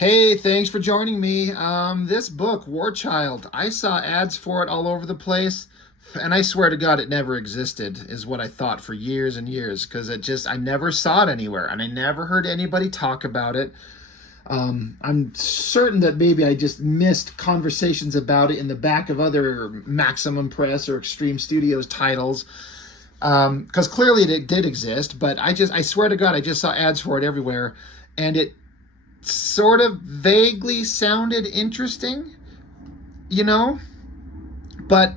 Hey, thanks for joining me. This book, WARCHILD, I saw ads for it all over the place, and I swear to God, it never existed, is what I thought for years and years, because I never saw it anywhere, and I never heard anybody talk about it. I'm certain that maybe I just missed conversations about it in the back of other Maximum Press or Extreme Studios titles, because clearly it did exist, but I swear to God, I just saw ads for it everywhere, and it sort of vaguely sounded interesting, you know, but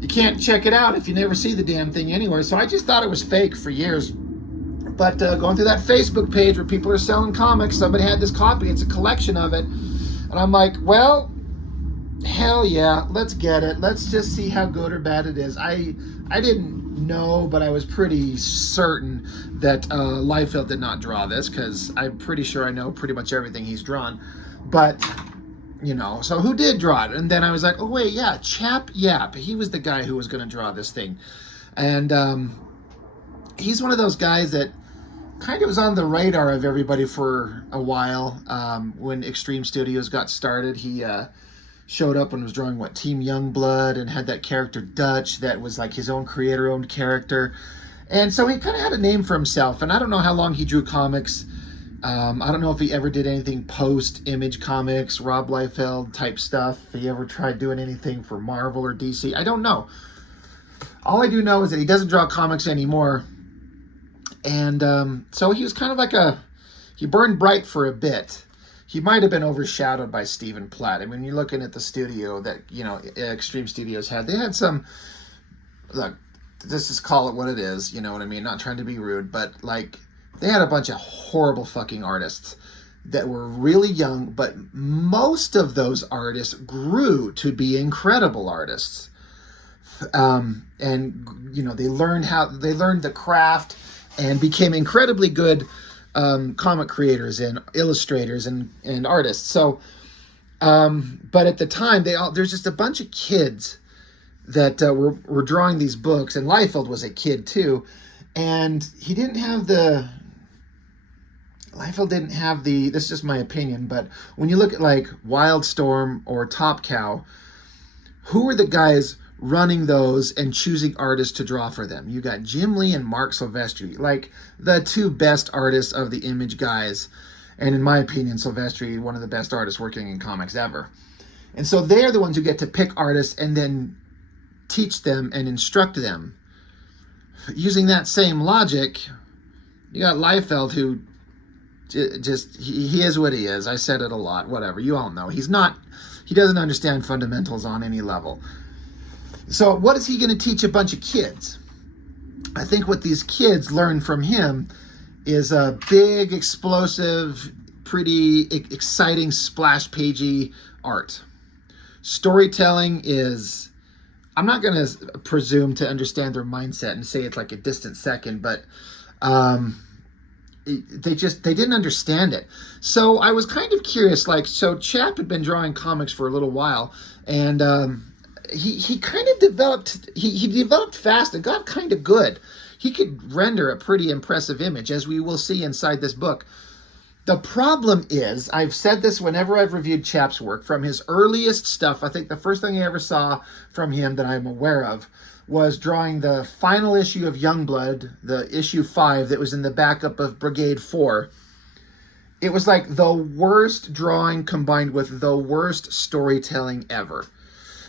you can't check it out if you never see the damn thing anywhere. So I just thought it was fake for years. But going through that Facebook page where people are selling comics, somebody had this copy. It's a collection of it. And I'm like, well, hell yeah, let's get it. Let's just see how good or bad it is. I didn't know, but I was pretty certain that Liefeld did not draw this, because I'm pretty sure I know pretty much everything he's drawn. But, so who did draw it? And then I was like, oh wait, yeah, Chap Yaep. He was the guy who was going to draw this thing. And he's one of those guys that kind of was on the radar of everybody for a while. When Extreme Studios got started, he showed up and was drawing Team Youngblood, and had that character Dutch that was like his own creator-owned character. And so he kind of had a name for himself, and I don't know how long he drew comics. I don't know if he ever did anything post-Image Comics, Rob Liefeld type stuff. If he ever tried doing anything for Marvel or DC. I don't know. All I do know is that he doesn't draw comics anymore. And so he was kind of he burned bright for a bit. He might have been overshadowed by Stephen Platt. I mean, you're looking at the studio that, Extreme Studios had. They had some, look, let's just call it what it is, you know what I mean? Not trying to be rude, but, they had a bunch of horrible fucking artists that were really young, but most of those artists grew to be incredible artists. And, they learned the craft and became incredibly good comic creators and illustrators and artists. So, but at the time, there's just a bunch of kids that were drawing these books, and Liefeld was a kid too, and Liefeld didn't have this is just my opinion, but when you look at Wildstorm or Top Cow, who were the guys running those and choosing artists to draw for them? You got Jim Lee and Mark Silvestri, the two best artists of the Image guys. And in my opinion, Silvestri, one of the best artists working in comics ever. And so they're the ones who get to pick artists and then teach them and instruct them. Using that same logic, you got Liefeld, who he is what he is. I said it a lot, whatever. You all know. He doesn't understand fundamentals on any level. So what is he going to teach a bunch of kids? I think what these kids learn from him is a big, explosive, pretty exciting, splash-pagey art. Storytelling is, I'm not going to presume to understand their mindset and say it's like a distant second, but they didn't understand it. So I was kind of curious, so Chap had been drawing comics for a little while, and he kind of developed, he developed fast and got kind of good. He could render a pretty impressive image, as we will see inside this book. The problem is, I've said this whenever I've reviewed Chap's work, from his earliest stuff, I think the first thing I ever saw from him that I'm aware of was drawing the final issue of Youngblood, the issue 5 that was in the backup of Brigade 4. It was like the worst drawing combined with the worst storytelling ever.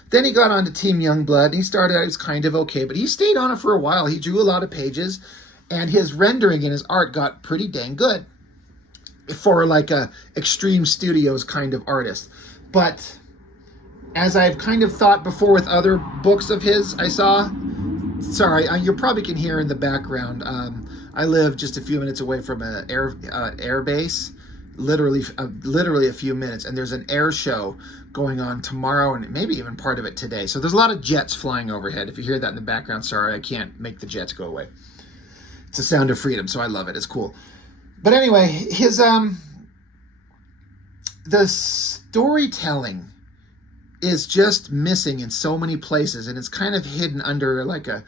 Then he got on to Team Youngblood, and he started out, he was kind of okay, but he stayed on it for a while. He drew a lot of pages, and his rendering and his art got pretty dang good for a Extreme Studios kind of artist. But as I've kind of thought before with other books of his I saw, sorry, you probably can hear in the background, I live just a few minutes away from an air base, literally a few minutes, and there's an air show going on tomorrow and maybe even part of it today. So there's a lot of jets flying overhead. If you hear that in the background, sorry, I can't make the jets go away. It's a sound of freedom, so I love it. It's cool. But anyway, his the storytelling is just missing in so many places, and it's kind of hidden under like a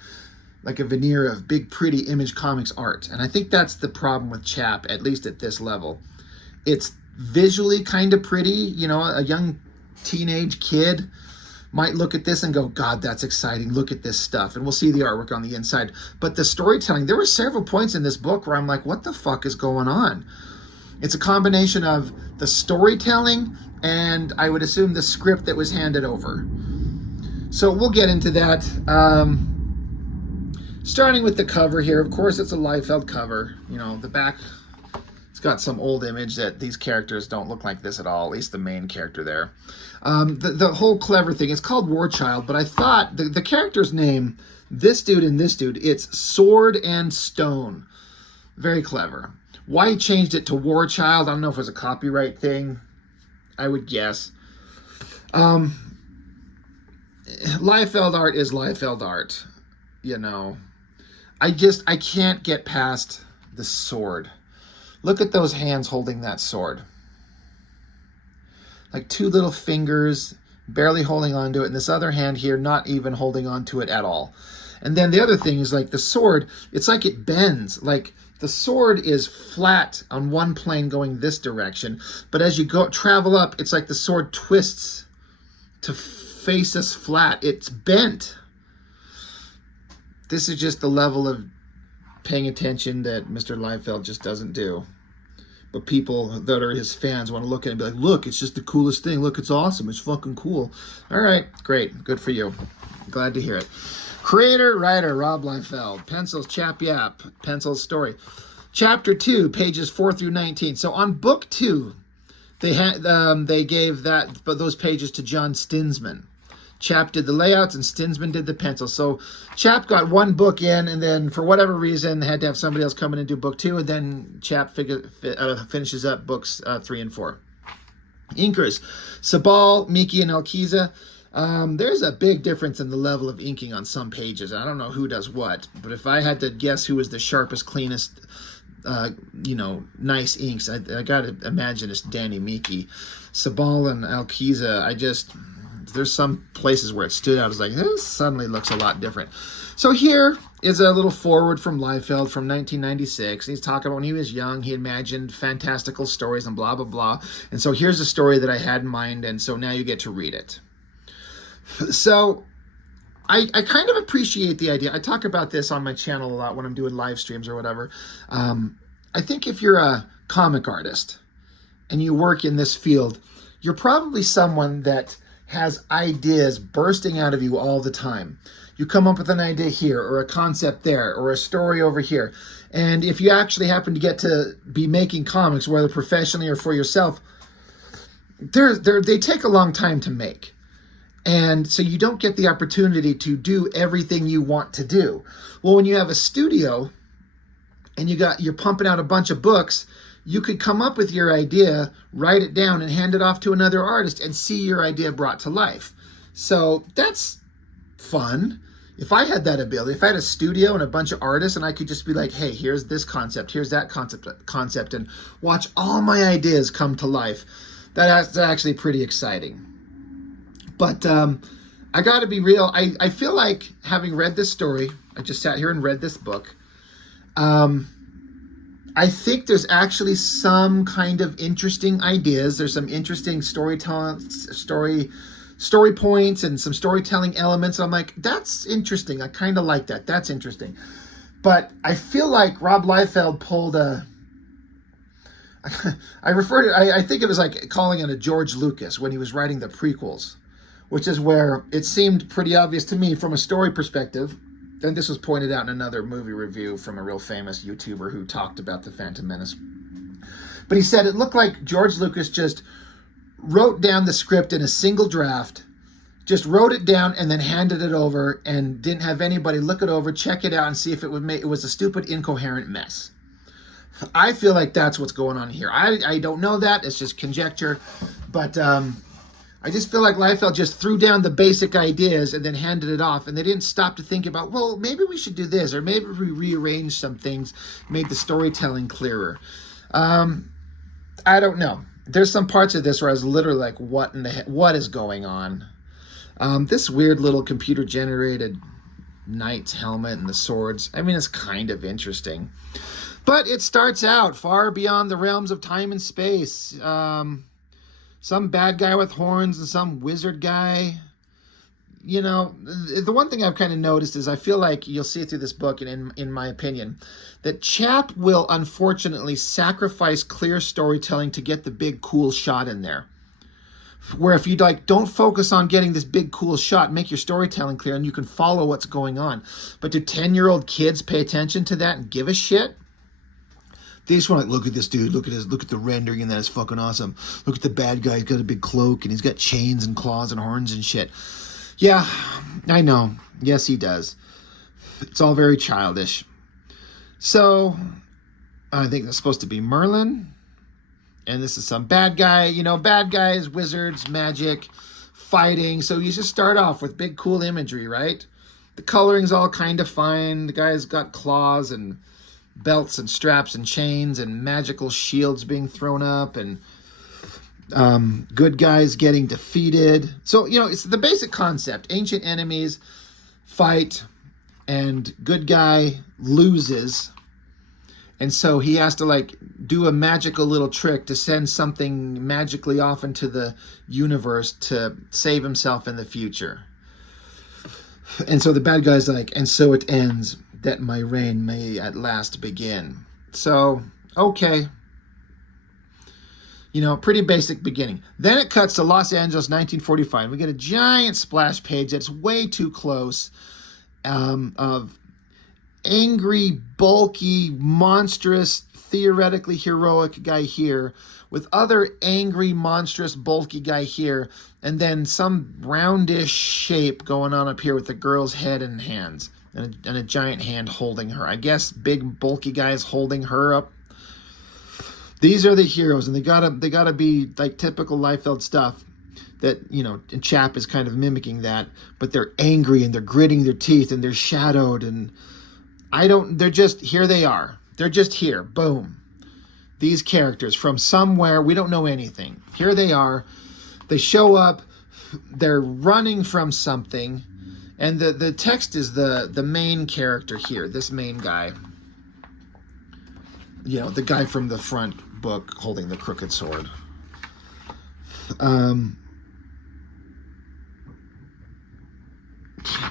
veneer of big, pretty Image Comics art. And I think that's the problem with Chap, at least at this level. It's visually kind of pretty. You know, a young teenage kid might look at this and go, God, that's exciting. Look at this stuff. And we'll see the artwork on the inside. But the storytelling, there were several points in this book where I'm like, what the fuck is going on? It's a combination of the storytelling and I would assume the script that was handed over. So we'll get into that. Starting with the cover here, of course, it's a Liefeld cover. You know, the back, it's got some old image that these characters don't look like this at all, at least the main character there. The whole clever thing, it's called WARCHILD, but I thought the character's name, this dude and this dude, it's Sword and Stone. Very clever. Why he changed it to WARCHILD, I don't know if it was a copyright thing. I would guess. Liefeld art is Liefeld art, you know. I can't get past the sword. Look at those hands holding that sword. Like two little fingers barely holding onto it, and this other hand here not even holding onto it at all. And then the other thing is like the sword, it's like it bends. Like the sword is flat on one plane going this direction, but as you travel up, it's like the sword twists to face us flat. It's bent. This is just the level of paying attention that Mr. Liefeld just doesn't do. But people that are his fans want to look at it and be like, look, it's just the coolest thing. Look, it's awesome. It's fucking cool. All right, great. Good for you. Glad to hear it. Creator, writer, Rob Liefeld. Pencils, Chap Yaep. Pencils, story. Chapter 2, pages 4 through 19. So on book 2, they gave those pages to John Stinsman. Chap did the layouts and Stinsman did the pencils. So Chap got one book in, and then for whatever reason, they had to have somebody else come in and do book 2, and then Chap finishes up books 3 and 4. Inkers, Sabal, Miki, and Alkiza. There's a big difference in the level of inking on some pages. I don't know who does what, but if I had to guess who was the sharpest, cleanest, nice inks, I got to imagine it's Danny Miki. Sabal and Alkiza, there's some places where it stood out as like, this suddenly looks a lot different. So here is a little forward from Liefeld from 1996. He's talking about when he was young, he imagined fantastical stories and blah, blah, blah. And so here's a story that I had in mind, and so now you get to read it. So I kind of appreciate the idea. I talk about this on my channel a lot when I'm doing live streams or whatever. I think if you're a comic artist and you work in this field, you're probably someone that has ideas bursting out of you all the time. You come up with an idea here, or a concept there, or a story over here. And if you actually happen to get to be making comics, whether professionally or for yourself, they take a long time to make. And so you don't get the opportunity to do everything you want to do. Well, when you have a studio and you're pumping out a bunch of books, you could come up with your idea, write it down, and hand it off to another artist and see your idea brought to life. So that's fun. If I had that ability, if I had a studio and a bunch of artists and I could just be like, hey, here's this concept, here's that concept, and watch all my ideas come to life, that's actually pretty exciting. But I got to be real. I feel like having read this story, I just sat here and read this book, I think there's actually some kind of interesting ideas. There's some interesting story points and some storytelling elements. I'm like, that's interesting. I kind of like that. That's interesting. But I feel like Rob Liefeld pulled I think it was like calling it a George Lucas when he was writing the prequels, which is where it seemed pretty obvious to me from a story perspective. And this was pointed out in another movie review from a real famous YouTuber who talked about The Phantom Menace. But he said it looked like George Lucas just wrote down the script in a single draft, just wrote it down and then handed it over and didn't have anybody look it over, check it out, and see if it was a stupid, incoherent mess. I feel like that's what's going on here. I don't know that. It's just conjecture. But I just feel like Liefeld just threw down the basic ideas and then handed it off, and they didn't stop to think about, well, maybe we should do this, or maybe we rearrange some things, make the storytelling clearer. I don't know. There's some parts of this where I was literally like, what is going on? This weird little computer-generated knight's helmet and the swords, I mean, it's kind of interesting. But it starts out far beyond the realms of time and space. Some bad guy with horns and some wizard guy. You know, the one thing I've kind of noticed is I feel like you'll see through this book, and in my opinion, that Chap will unfortunately sacrifice clear storytelling to get the big cool shot in there. Where if you like, don't focus on getting this big cool shot, make your storytelling clear, and you can follow what's going on. But do 10-year-old kids pay attention to that and give a shit? They just want to look at this dude, look at the rendering, and that is fucking awesome. Look at the bad guy, he's got a big cloak, and he's got chains and claws and horns and shit. Yeah, I know. Yes, he does. It's all very childish. So, I think that's supposed to be Merlin. And this is some bad guy. You know, bad guys, wizards, magic, fighting. So you just start off with big, cool imagery, right? The coloring's all kind of fine. The guy's got claws and belts and straps and chains and magical shields being thrown up and good guys getting defeated. So, you know, it's the basic concept. Ancient enemies fight and good guy loses. And so he has to like do a magical little trick to send something magically off into the universe to save himself in the future. And so the bad guy's like, and so it ends that my reign may at last begin. So, okay. You know, pretty basic beginning. Then it cuts to Los Angeles, 1945. We get a giant splash page that's way too close of angry, bulky, monstrous, theoretically heroic guy here with other angry, monstrous, bulky guy here, and then some roundish shape going on up here with the girl's head and hands and a giant hand holding her. I guess big, bulky guys holding her up. These are the heroes, and they gotta be like typical Liefeld stuff that, you know, and Chap is kind of mimicking that, but they're angry and they're gritting their teeth and they're shadowed and they're just, here they are. They're just here. Boom. These characters from somewhere, we don't know anything. Here they are. They show up. They're running from something. And the text is the main character here, this main guy. You know, the guy from the front book holding the crooked sword.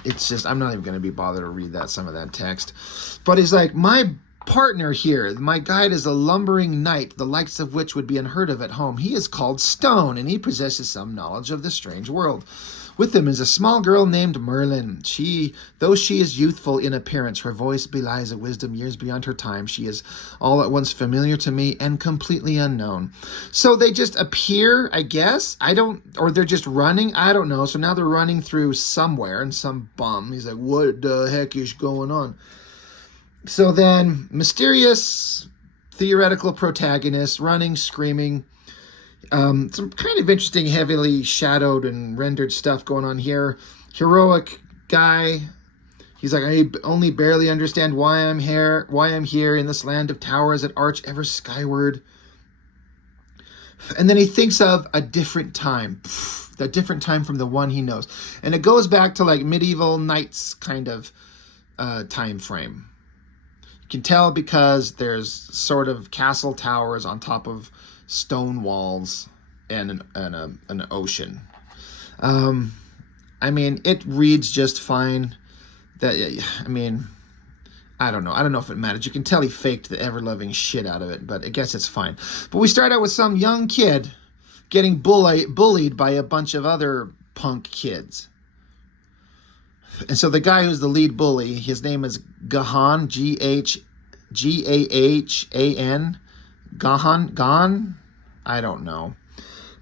It's just, I'm not even going to be bothered to read some of that text. But he's like, my partner here, my guide is a lumbering knight, the likes of which would be unheard of at home. He is called Stone, and he possesses some knowledge of the strange world. With him is a small girl named Merlin. Though she is youthful in appearance, her voice belies a wisdom years beyond her time. She is all at once familiar to me and completely unknown. So they just appear, I guess. Or they're just running. I don't know. So now they're running through somewhere, and some bum. He's like, what the heck is going on? So then, mysterious, theoretical protagonist running, screaming. Some kind of interesting, heavily shadowed and rendered stuff going on here. Heroic guy. He's like, I only barely understand why I'm here in this land of towers that arch ever skyward. And then he thinks of a different time. A different time from the one he knows. And it goes back to like medieval knights kind of time frame. You can tell because there's sort of castle towers on top of stone walls and an ocean. I mean, it reads just fine. I mean, I don't know. I don't know if it matters. You can tell he faked the ever-loving shit out of it, but I guess it's fine. But we start out with some young kid getting bullied by a bunch of other punk kids. And so the guy who's the lead bully, his name is Gahan, Gahan. Gahan? I don't know.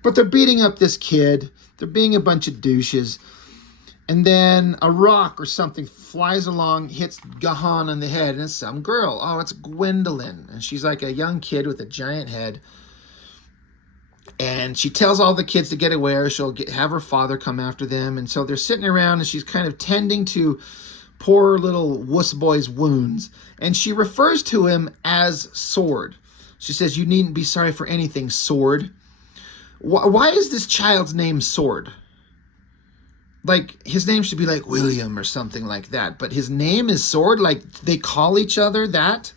But they're beating up this kid. They're being a bunch of douches. And then a rock or something flies along, hits Gahan on the head, and it's some girl. Oh, it's Gwendolyn. And she's like a young kid with a giant head. And she tells all the kids to get away or she'll have her father come after them. And so they're sitting around and she's kind of tending to poor little wuss boy's wounds. And she refers to him as Sword. She says, you needn't be sorry for anything, Sword. Why is this child's name Sword? Like, his name should be like William or something like that. But his name is Sword? Like, they call each other that?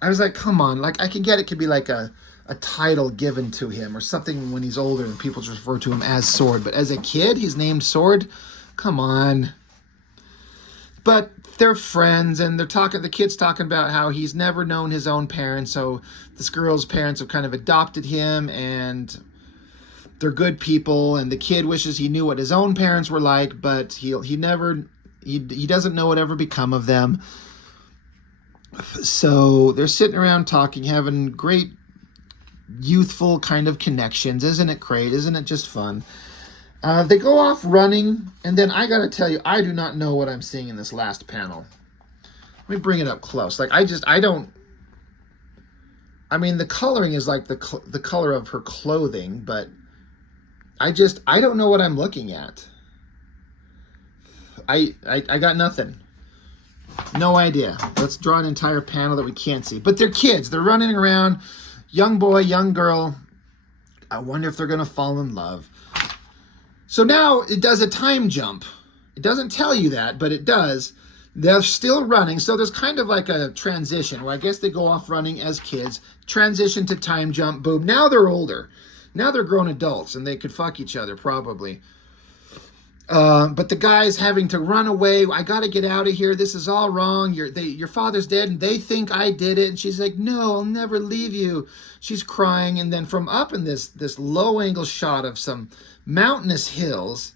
I was like, come on, like I can get it could be like a title given to him or something when he's older and people just refer to him as Sword. But as a kid, he's named Sword. Come on. But they're friends, and they're talking. The kid's talking about how he's never known his own parents, so this girl's parents have kind of adopted him, and they're good people. And the kid wishes he knew what his own parents were like, but he doesn't know what ever become of them. So they're sitting around talking, having great youthful kind of connections. Isn't it great? Isn't it just fun? They go off running, and then I gotta tell you, I do not know what I'm seeing in this last panel. Let me bring it up close. Like, I don't. I mean, the coloring is like the color of her clothing, but I don't know what I'm looking at. I got nothing. No idea. Let's draw an entire panel that we can't see. But they're kids. They're running around. Young boy, young girl. I wonder if they're going to fall in love. So now it does a time jump. It doesn't tell you that, but it does. They're still running. So there's kind of like a transition where I guess they go off running as kids. Transition to time jump. Boom. Now they're older. Now they're grown adults and they could fuck each other probably. But the guy's having to run away. I got to get out of here. This is all wrong. Your father's dead, and they think I did it. And she's like, no, I'll never leave you. She's crying. And then from up in this low angle shot of some mountainous hills,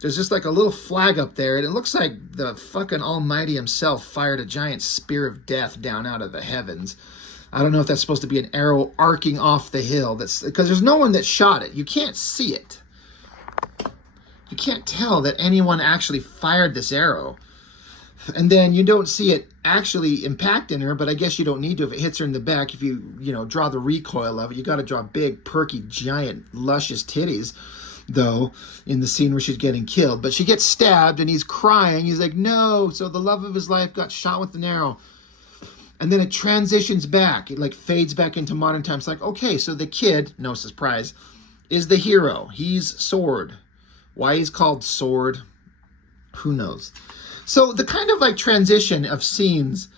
there's just like a little flag up there. And it looks like the fucking Almighty himself fired a giant spear of death down out of the heavens. I don't know if that's supposed to be an arrow arcing off the hill. That's because there's no one that shot it. You can't see it. You can't tell that anyone actually fired this arrow. And then you don't see it actually impacting her, but I guess you don't need to if it hits her in the back. If you draw the recoil of it, you got to draw big, perky, giant, luscious titties, though, in the scene where she's getting killed. But she gets stabbed, and he's crying. He's like, no. So the love of his life got shot with an arrow. And then it transitions back. It like fades back into modern times. Like, okay, so the kid, no surprise, is the hero. He's Sword. Why he's called Sword, who knows? So the kind of like transition of scenes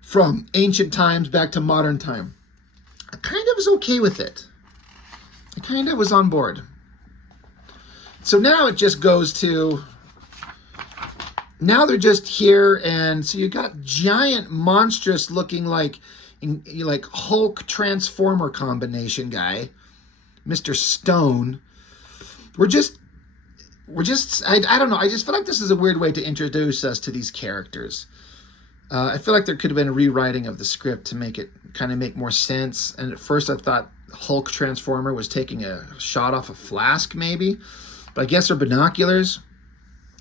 from ancient times back to modern time, I kind of was okay with it. I kind of was on board. So now it just goes to, now they're just here, and so you got giant, monstrous looking like Hulk Transformer combination guy, Mr. Stone. I don't know. I just feel like this is a weird way to introduce us to these characters. I feel like there could have been a rewriting of the script to make it kind of make more sense. And at first I thought Hulk Transformer was taking a shot off a flask maybe. But I guess they're binoculars.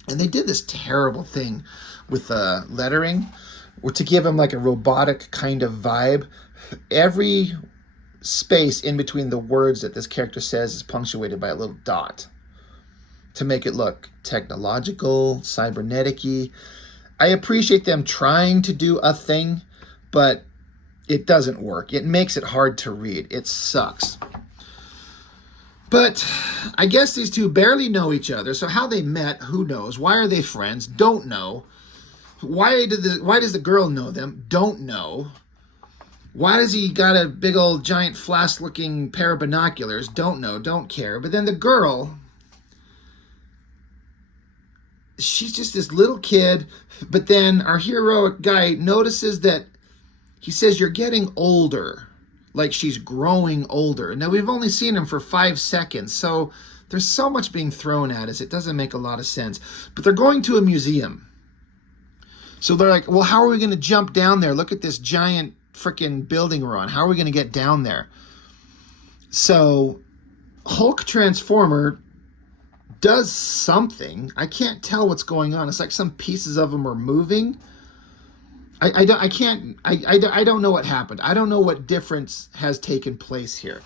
And they did this terrible thing with lettering to give him like a robotic kind of vibe. Every space in between the words that this character says is punctuated by a little dot, to make it look technological, cybernetic-y. I appreciate them trying to do a thing, but it doesn't work. It makes it hard to read. It sucks. But I guess these two barely know each other, so how they met, who knows? Why are they friends? Don't know. Why does the girl know them? Don't know. Why does he got a big old giant flask-looking pair of binoculars? Don't know, don't care. But then the girl, she's just this little kid, but then our heroic guy notices that he says, you're getting older, like she's growing older. Now, we've only seen him for 5 seconds, so there's so much being thrown at us, it doesn't make a lot of sense. But they're going to a museum. So they're like, well, how are we going to jump down there? Look at this giant freaking building we're on. How are we going to get down there? So Hulk Transformer does something. I can't tell what's going on. It's like some pieces of him are moving. I don't know what happened. I don't know what difference has taken place here.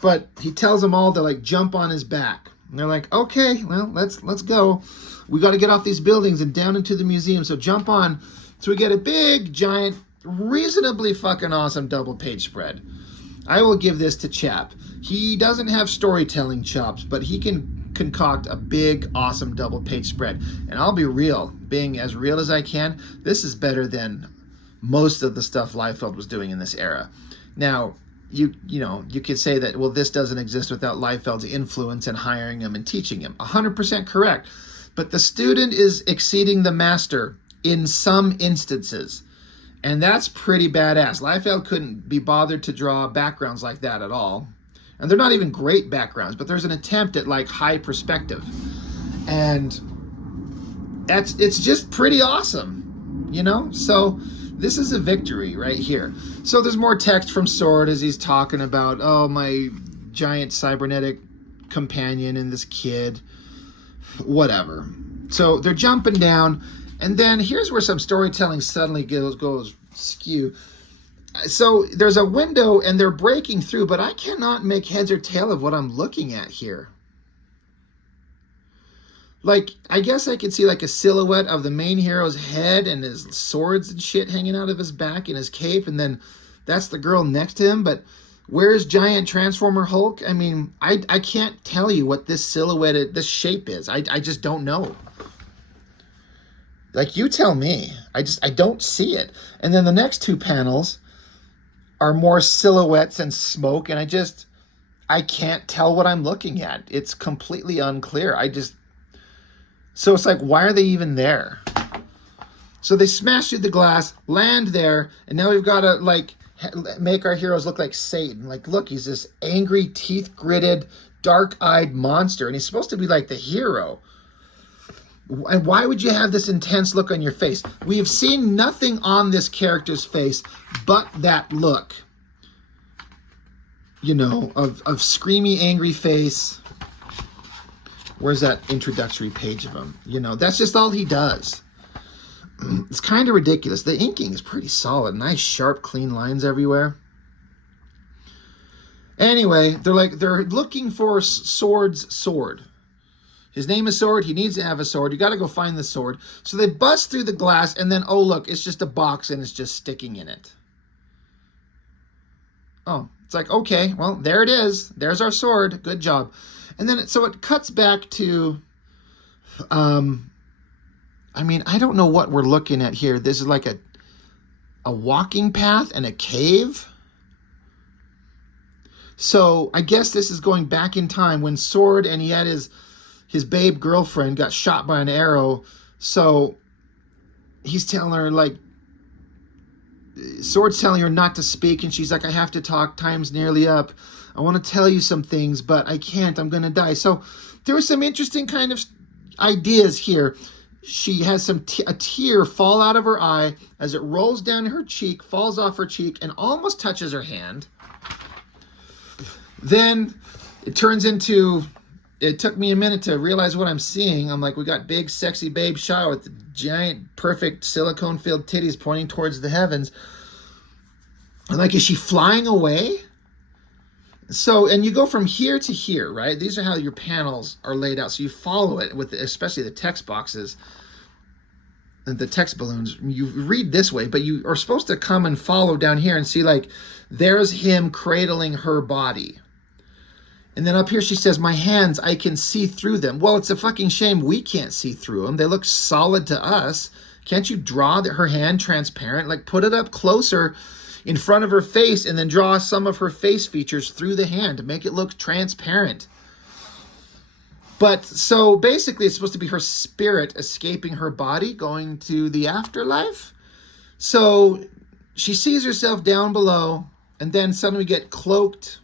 But he tells them all to like jump on his back. And they're like, okay, well, let's go. We got to get off these buildings and down into the museum. So jump on. So we get a big, giant, reasonably fucking awesome double page spread. I will give this to Chap. He doesn't have storytelling chops, but he can concoct a big, awesome double page spread. And I'll be real, being as real as I can, this is better than most of the stuff Liefeld was doing in this era. Now, you could say that, well, this doesn't exist without Liefeld's influence and hiring him and teaching him. 100% correct. But the student is exceeding the master in some instances. And that's pretty badass. Liefeld couldn't be bothered to draw backgrounds like that at all. And they're not even great backgrounds, but there's an attempt at like high perspective. And it's just pretty awesome, you know? So this is a victory right here. So there's more text from Sword as he's talking about, oh, my giant cybernetic companion and this kid, whatever. So they're jumping down, and then here's where some storytelling suddenly goes skew. So there's a window and they're breaking through, but I cannot make heads or tail of what I'm looking at here. Like, I guess I could see like a silhouette of the main hero's head and his swords and shit hanging out of his back and his cape, and then that's the girl next to him. But where's giant Transformer Hulk? I mean, I can't tell you what this silhouette, this shape is. I just don't know. Like, you tell me. I don't see it. And then the next two panels are more silhouettes and smoke, and I can't tell what I'm looking at. It's completely unclear. So it's like, why are they even there? So they smash through the glass, land there, and now we've got to like make our heroes look like Satan. Like, look, he's this angry, teeth-gritted, dark-eyed monster, and he's supposed to be like the hero. And why would you have this intense look on your face? We have seen nothing on this character's face but that look, you know, of screamy, angry face. Where's that introductory page of him? You know, that's just all he does. It's kind of ridiculous. The inking is pretty solid. Nice, sharp, clean lines everywhere. Anyway, they're looking for Sword's sword. His name is Sword. He needs to have a sword. You got to go find the sword. So they bust through the glass, and then, oh, look, it's just a box, and it's just sticking in it. Oh, it's like, okay, well, there it is. There's our sword. Good job. And then, so it cuts back to, I mean, I don't know what we're looking at here. This is like a walking path and a cave. So I guess this is going back in time when Sword and he had his babe girlfriend got shot by an arrow. So he's telling her, like, Sword's telling her not to speak, and she's like, I have to talk. Time's nearly up. I want to tell you some things, but I can't. I'm going to die. So there was some interesting kind of ideas here. She has a tear fall out of her eye as it rolls down her cheek, falls off her cheek, and almost touches her hand. Then it turns into, it took me a minute to realize what I'm seeing. I'm like, we got big, sexy babe shot with the giant, perfect silicone-filled titties pointing towards the heavens. I'm like, is she flying away? So, and you go from here to here, right? These are how your panels are laid out. So you follow it with, especially the text boxes and the text balloons. You read this way, but you are supposed to come and follow down here and see, like, there's him cradling her body. And then up here she says, my hands, I can see through them. Well, it's a fucking shame we can't see through them. They look solid to us. Can't you draw her hand transparent? Like, put it up closer in front of her face and then draw some of her face features through the hand to make it look transparent. But so basically it's supposed to be her spirit escaping her body, going to the afterlife. So she sees herself down below, and then suddenly we get cloaked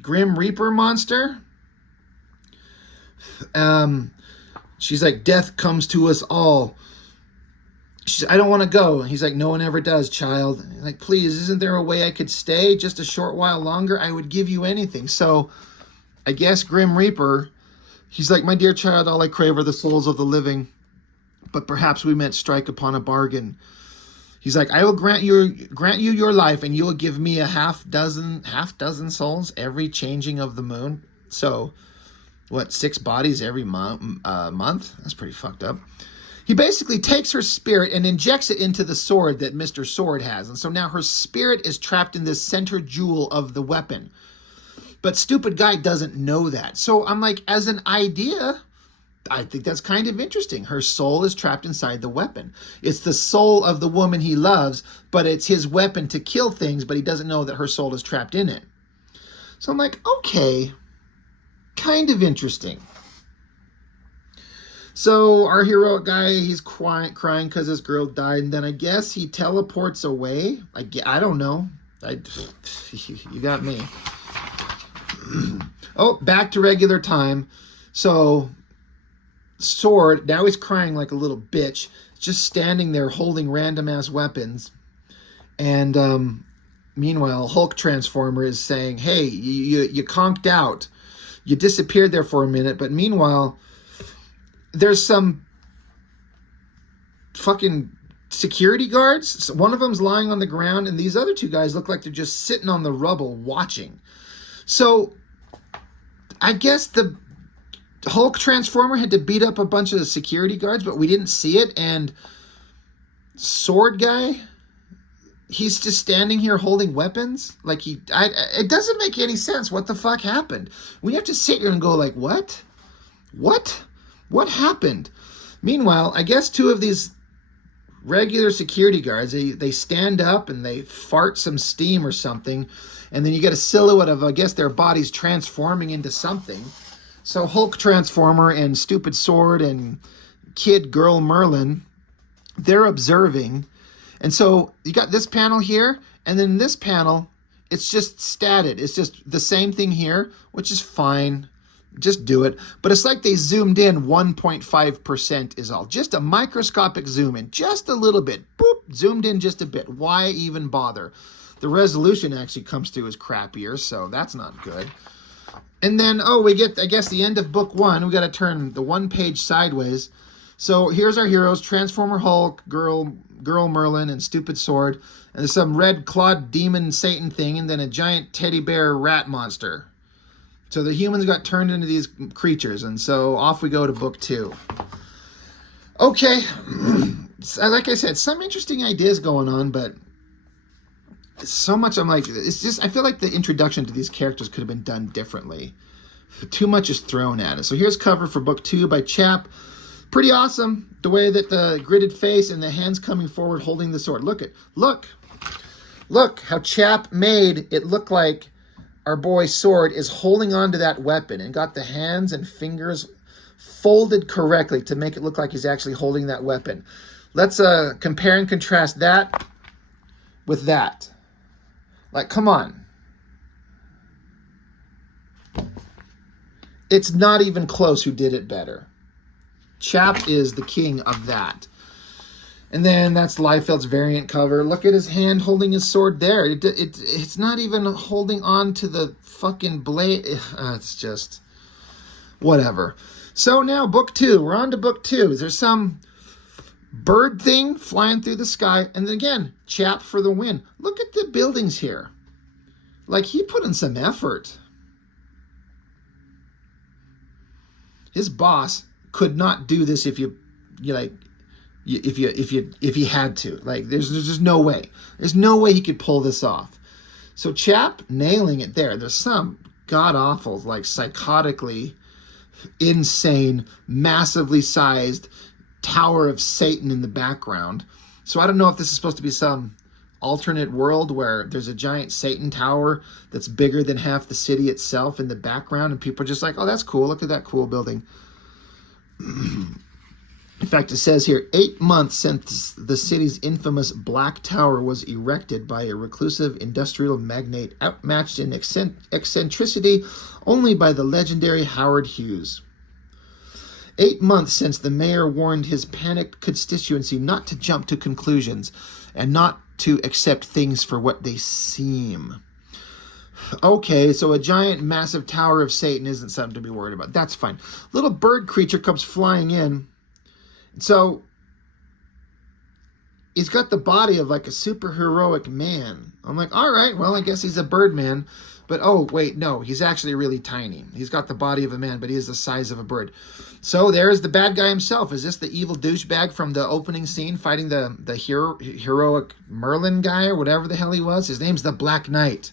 Grim Reaper monster. She's like, death comes to us all. She's, I don't want to go. He's like, no one ever does, child. Like, please, isn't there a way I could stay just a short while longer? I would give you anything. So I guess Grim Reaper, he's like, my dear child, all I crave are the souls of the living, but perhaps we might strike upon a bargain. He's like, I will grant you your life, and you will give me a half dozen souls every changing of the moon. So what, 6 bodies every month? That's pretty fucked up. He basically takes her spirit and injects it into the sword that Mr. Sword has. And so now her spirit is trapped in this center jewel of the weapon. But stupid guy doesn't know that. So I'm like, as an idea, I think that's kind of interesting. Her soul is trapped inside the weapon. It's the soul of the woman he loves, but it's his weapon to kill things, but he doesn't know that her soul is trapped in it. So I'm like, okay, kind of interesting. So our heroic guy, he's crying because his girl died, and then I guess he teleports away. I don't know. You got me. Oh, back to regular time. So Sword, now he's crying like a little bitch, just standing there holding random ass weapons. And meanwhile, Hulk Transformer is saying, hey, you conked out. You disappeared there for a minute, but meanwhile, there's some fucking security guards. One of them's lying on the ground, and these other two guys look like they're just sitting on the rubble watching. So I guess the Hulk Transformer had to beat up a bunch of security guards, but we didn't see it. And Sword guy, he's just standing here holding weapons. Like it doesn't make any sense. What the fuck happened? We have to sit here and go like, what? What happened? Meanwhile, I guess two of these regular security guards, they stand up and they fart some steam or something. And then you get a silhouette of, I guess, their bodies transforming into something. So Hulk Transformer and Stupid Sword and Kid Girl Merlin, they're observing. And so you got this panel here, and then this panel, it's just statted. It's just the same thing here, which is fine. Just do it. But it's like they zoomed in 1.5% is all. Just a microscopic zoom in. Just a little bit. Boop. Zoomed in just a bit. Why even bother? The resolution actually comes through as crappier, so that's not good. And then, we get, I guess, the end of book one. We got to turn the one page sideways. So here's our heroes, Transformer Hulk, Girl Merlin, and Stupid Sword. And there's some red clawed demon Satan thing, and then a giant teddy bear rat monster. So the humans got turned into these creatures, and so off we go to book two. Okay, like I said, some interesting ideas going on, but so much I'm like, it's just, I feel like the introduction to these characters could have been done differently. Too much is thrown at us. So here's cover for book two by Chap. Pretty awesome, the way that the gridded face and the hands coming forward holding the sword. Look how Chap made it look like our boy Sword is holding on to that weapon and got the hands and fingers folded correctly to make it look like he's actually holding that weapon. Let's compare and contrast that with that. Like, come on. It's not even close who did it better. Chap is the king of that. And then that's Liefeld's variant cover. Look at his hand holding his sword there. It's not even holding on to the fucking blade. It's just whatever. So now book two. We're on to book two. There's some bird thing flying through the sky. And then again, Chap for the win. Look at the buildings here. Like, he put in some effort. His boss could not do this if you had to. Like, there's just no way. There's no way he could pull this off. So Chap nailing it there. There's some god-awful, like, psychotically insane, massively sized Tower of Satan in the background. So I don't know if this is supposed to be some alternate world where there's a giant Satan tower that's bigger than half the city itself in the background, and people are just like, oh, that's cool. Look at that cool building. In fact, it says here, 8 months since the city's infamous Black Tower was erected by a reclusive industrial magnate outmatched in eccentricity only by the legendary Howard Hughes. 8 months since the mayor warned his panicked constituency not to jump to conclusions and not to accept things for what they seem. Okay, so a giant, massive Tower of Satan isn't something to be worried about. That's fine. Little bird creature comes flying in. So he's got the body of like a super heroic man. I'm like, all right, well, I guess he's a bird man. But oh, wait, no, he's actually really tiny. He's got the body of a man, but he is the size of a bird. So there's the bad guy himself. Is this the evil douchebag from the opening scene fighting the heroic Merlin guy or whatever the hell he was? His name's the Black Knight.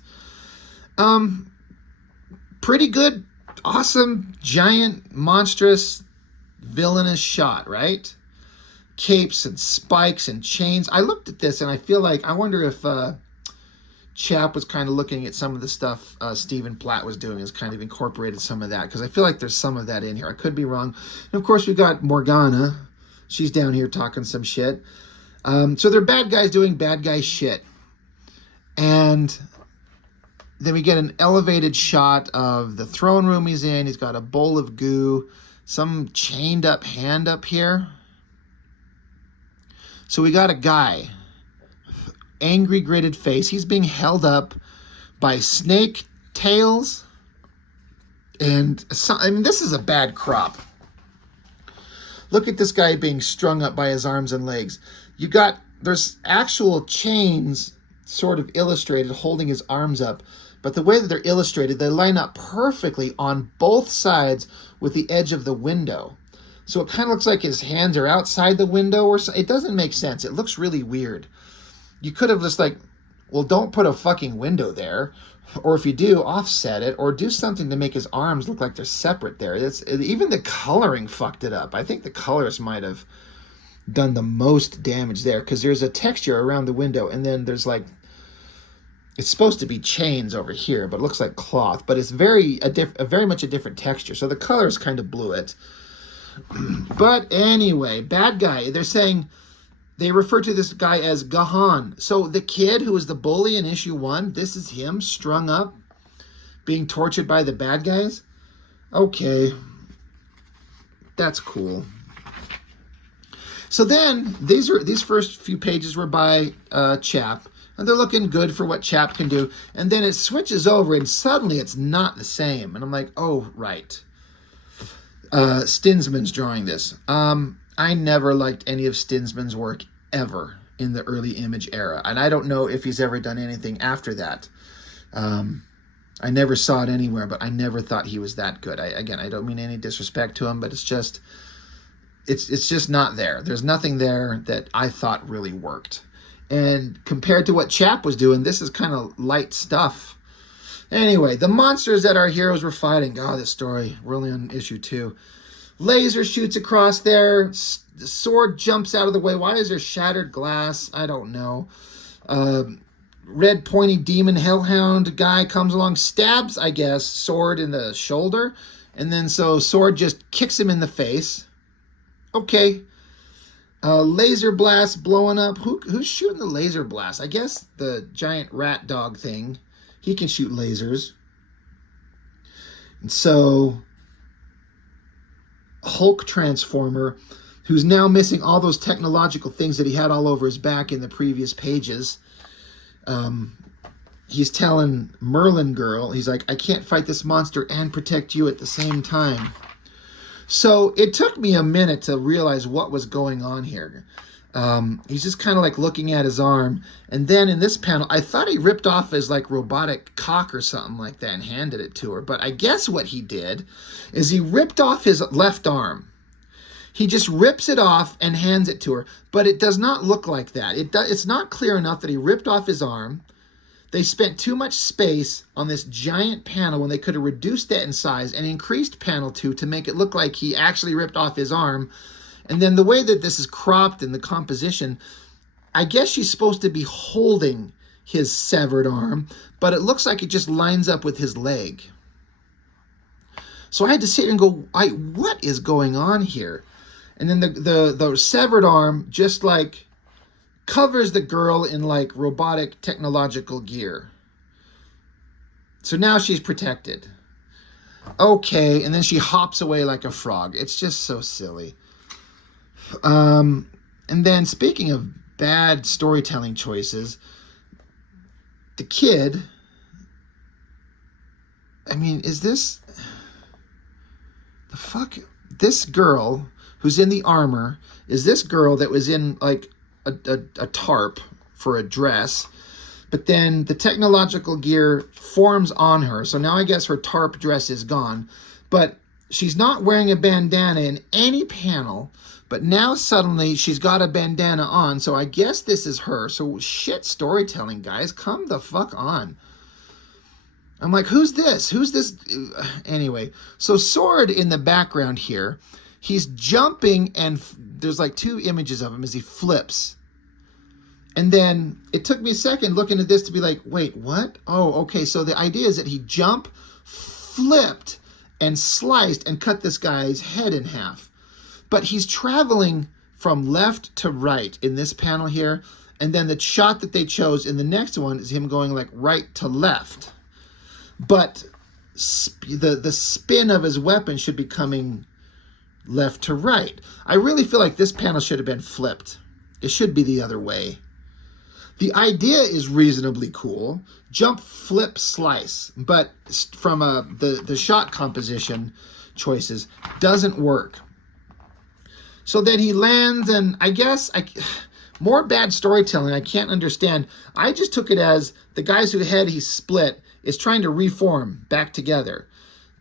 Pretty good, awesome, giant, monstrous villainous shot, right? Capes and spikes and chains. I looked at this and I feel like, I wonder if Chap was kind of looking at some of the stuff Stephen Platt was doing, has kind of incorporated some of that, because I feel like there's some of that in here. I could be wrong. And of course, we got Morgana. She's down here talking some shit. So they're bad guys doing bad guy shit. And then we get an elevated shot of the throne room he's in. He's got a bowl of goo, some chained up hand up here. So we got a guy, angry gritted face. He's being held up by snake tails. And I mean, this is a bad crop. Look at this guy being strung up by his arms and legs. There's actual chains sort of illustrated holding his arms up. But the way that they're illustrated, they line up perfectly on both sides with the edge of the window. So it kind of looks like his hands are outside the window, or so. It doesn't make sense. It looks really weird. You could have just well, don't put a fucking window there. Or if you do, offset it, or do something to make his arms look like they're separate there. Even the coloring fucked it up. I think the colors might have done the most damage there, because there's a texture around the window, and then there's it's supposed to be chains over here, but it looks like cloth. But it's very much a different texture. So the colors kind of blew it. But anyway, bad guy. They're saying, they refer to this guy as Gahan. So the kid who was the bully in issue 1, this is him strung up, being tortured by the bad guys. Okay, that's cool. So then these first few pages were by Chap, and they're looking good for what Chap can do. And then it switches over, and suddenly it's not the same. And I'm like, oh, right. Stinsman's drawing this. I never liked any of Stinsman's work ever in the early Image era. And I don't know if he's ever done anything after that. I never saw it anywhere, but I never thought he was that good. I don't mean any disrespect to him, but it's just not there. There's nothing there that I thought really worked. And compared to what Chap was doing, this is kind of light stuff. Anyway, the monsters that our heroes were fighting. God, this story. We're only on issue 2. Laser shoots across there. The sword jumps out of the way. Why is there shattered glass? I don't know. Red pointy demon hellhound guy comes along, stabs, I guess, sword in the shoulder. And then so sword just kicks him in the face. Okay. Laser blast blowing up. Who's shooting the laser blast? I guess the giant rat dog thing. He can shoot lasers. And so Hulk Transformer, who's now missing all those technological things that he had all over his back in the previous pages, he's telling Merlin Girl, he's like, I can't fight this monster and protect you at the same time. So it took me a minute to realize what was going on here. He's just kind of looking at his arm. And then in this panel, I thought he ripped off his robotic cock or something like that and handed it to her. But I guess what he did is he ripped off his left arm. He just rips it off and hands it to her. But it does not look like that. It's not clear enough that he ripped off his arm. They spent too much space on this giant panel when they could have reduced that in size and increased panel 2 to make it look like he actually ripped off his arm. And then the way that this is cropped in the composition, I guess she's supposed to be holding his severed arm, but it looks like it just lines up with his leg. So I had to sit here and go, what is going on here? And then the severed arm just covers the girl in robotic technological gear. So now she's protected. Okay, and then she hops away like a frog. It's just so silly. And then speaking of bad storytelling choices, the kid, I mean, is this the fuck? This girl who's in the armor is this girl that was in a tarp for a dress, but then the technological gear forms on her. So now I guess her tarp dress is gone, but she's not wearing a bandana in any panel. But now suddenly she's got a bandana on, so I guess this is her. So shit storytelling, guys. Come the fuck on. I'm like, who's this? Who's this? Anyway, so Sword in the background here, he's jumping, and there's like 2 images of him as he flips. And then it took me a second looking at this to be like, wait, what? Oh, okay. So the idea is that he jumped, flipped, and sliced and cut this guy's head in half. But he's traveling from left to right in this panel here. And then the shot that they chose in the next one is him going like right to left. But the spin of his weapon should be coming left to right. I really feel like this panel should have been flipped. It should be the other way. The idea is reasonably cool. Jump, flip, slice. But from the shot composition choices, doesn't work. So then he lands, and I guess more bad storytelling. I can't understand. I just took it as the guys whose head he split is trying to reform back together.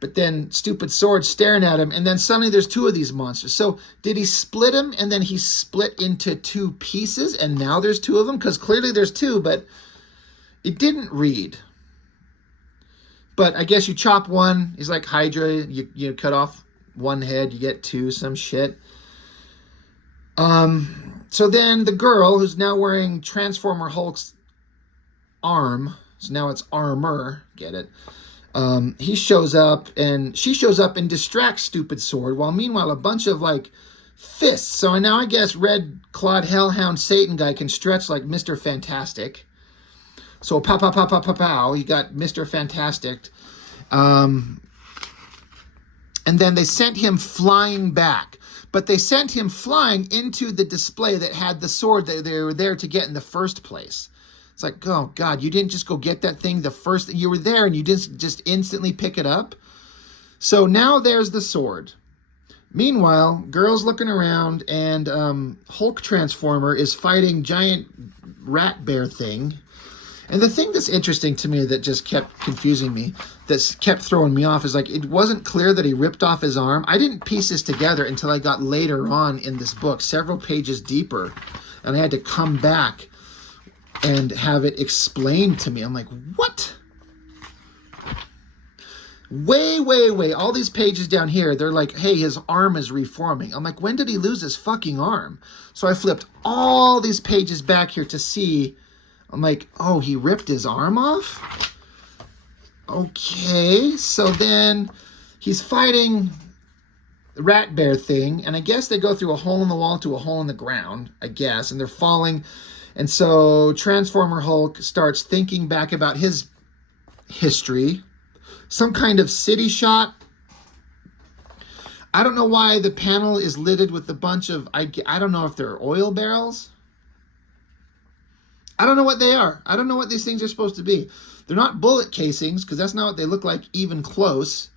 But then stupid sword staring at him, and then suddenly there's 2 of these monsters. So did he split him, and then he split into 2 pieces, and now there's 2 of them? Because clearly there's 2, but it didn't read. But I guess you chop one. He's like Hydra. You cut off 1 head, you get 2, some shit. So then the girl, who's now wearing Transformer Hulk's arm, so now it's armor, get it? He shows up, and she shows up and distracts stupid sword, while meanwhile a bunch of like fists. So now I guess Red Clawed Hellhound Satan guy can stretch like Mr. Fantastic. So pow pow pow pow pow pow, you got Mr. Fantastic. And then they sent him flying back. But they sent him flying into the display that had the sword that they were there to get in the first place. It's like, oh, God, you didn't just go get that thing the first... You were there and you didn't just instantly pick it up? So now there's the sword. Meanwhile, girl's looking around, and Hulk Transformer is fighting giant rat bear thing. And the thing that's interesting to me that just kept confusing me, that kept throwing me off, is like, it wasn't clear that he ripped off his arm. I didn't piece this together until I got later on in this book, several pages deeper, and I had to come back and have it explained to me. I'm like, what? Way, way, way. All these pages down here, they're like, hey, his arm is reforming. I'm like, when did he lose his fucking arm? So I flipped all these pages back here to see. I'm like, oh, he ripped his arm off? Okay, so then he's fighting the rat bear thing, and I guess they go through a hole in the wall to a hole in the ground, I guess, and they're falling. And so Transformer Hulk starts thinking back about his history. Some kind of city shot. I don't know why the panel is littered with a bunch of, I don't know if they're oil barrels. I don't know what they are. I don't know what these things are supposed to be. They're not bullet casings, because that's not what they look like even close.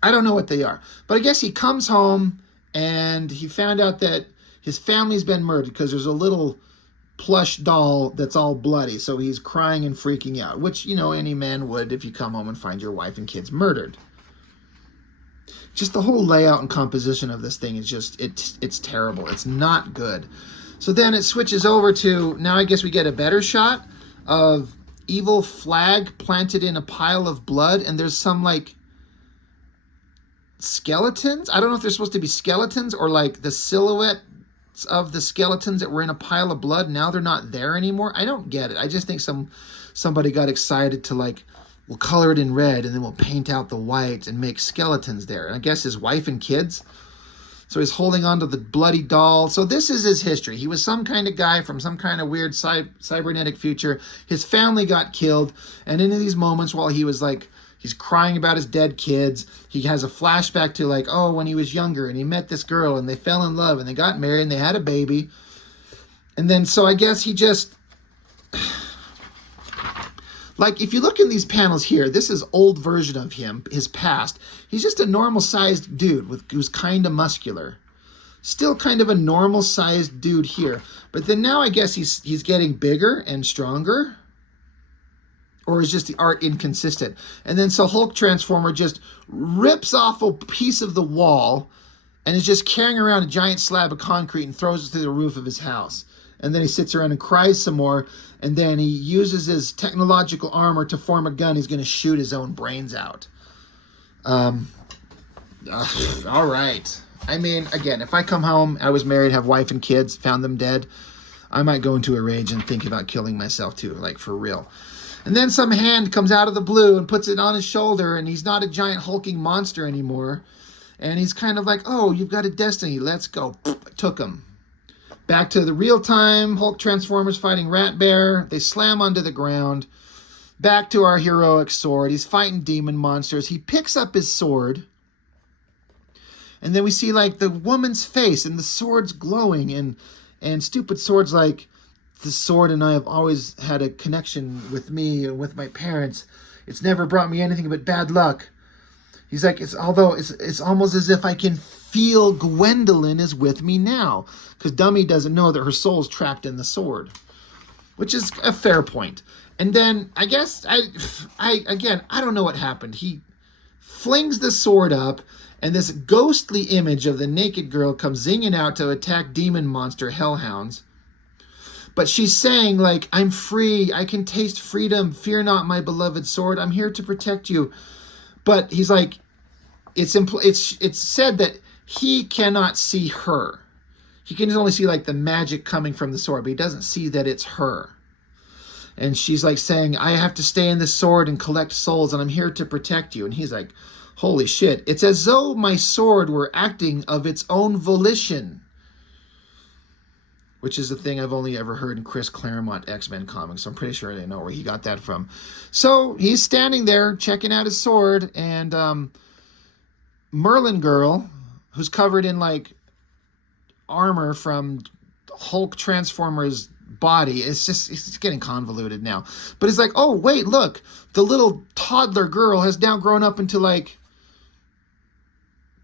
I don't know what they are. But I guess he comes home and he found out that his family's been murdered because there's a little plush doll that's all bloody. So he's crying and freaking out, which, you know, any man would if you come home and find your wife and kids murdered. Just the whole layout and composition of this thing is just, it's terrible. It's not good. So then it switches over to, now I guess we get a better shot of evil flag planted in a pile of blood, and there's some like skeletons. I don't know if they're supposed to be skeletons or like the silhouette of the skeletons that were in a pile of blood. Now they're not there anymore. I don't get it. I just think somebody got excited to like, we'll color it in red and then we'll paint out the white and make skeletons there. And I guess his wife and kids. So he's holding on to the bloody doll. So this is his history. He was some kind of guy from some kind of weird cybernetic future. His family got killed. And in these moments while he was like, he's crying about his dead kids, he has a flashback to like, oh, when he was younger and he met this girl and they fell in love and they got married and they had a baby. And then, so I guess he just, like, if you look in these panels here, this is old version of him, his past. He's just a normal-sized dude who's kind of muscular. Still kind of a normal-sized dude here. But then now I guess he's getting bigger and stronger. Or is just the art inconsistent? And then so Hulk Transformer just rips off a piece of the wall and is just carrying around a giant slab of concrete and throws it through the roof of his house. And then he sits around and cries some more. And then he uses his technological armor to form a gun. He's going to shoot his own brains out. All right. I mean, again, if I come home, I was married, have wife and kids, found them dead, I might go into a rage and think about killing myself too, like for real. And then some hand comes out of the blue and puts it on his shoulder, and he's not a giant hulking monster anymore. And he's kind of like, oh, you've got a destiny. Let's go. Took him. Back to the real time. Hulk Transformers fighting Rat Bear. They slam onto the ground. Back to our heroic sword. He's fighting demon monsters. He picks up his sword. And then we see like the woman's face and the sword's glowing. And Stupid Sword's like, the sword and I have always had a connection with me and with my parents. It's never brought me anything but bad luck. He's like, it's almost as if I can feel Gwendolyn is with me now. Because Dummy doesn't know that her soul's trapped in the sword. Which is a fair point. And then, I guess, I don't know what happened. He flings the sword up, and this ghostly image of the naked girl comes zinging out to attack demon monster hellhounds. But she's saying, like, I'm free. I can taste freedom. Fear not, my beloved sword. I'm here to protect you. But he's like, it's said that he cannot see her. He can only see, like, the magic coming from the sword, but he doesn't see that it's her. And she's, like, saying, I have to stay in this sword and collect souls, and I'm here to protect you. And he's like, holy shit. It's as though my sword were acting of its own volition. Which is a thing I've only ever heard in Chris Claremont X-Men comics. So I'm pretty sure I know where he got that from. So he's standing there checking out his sword, and Merlin Girl, who's covered in like armor from Hulk Transformer's body, it's getting convoluted now. But it's like, oh wait, look, the little toddler girl has now grown up into like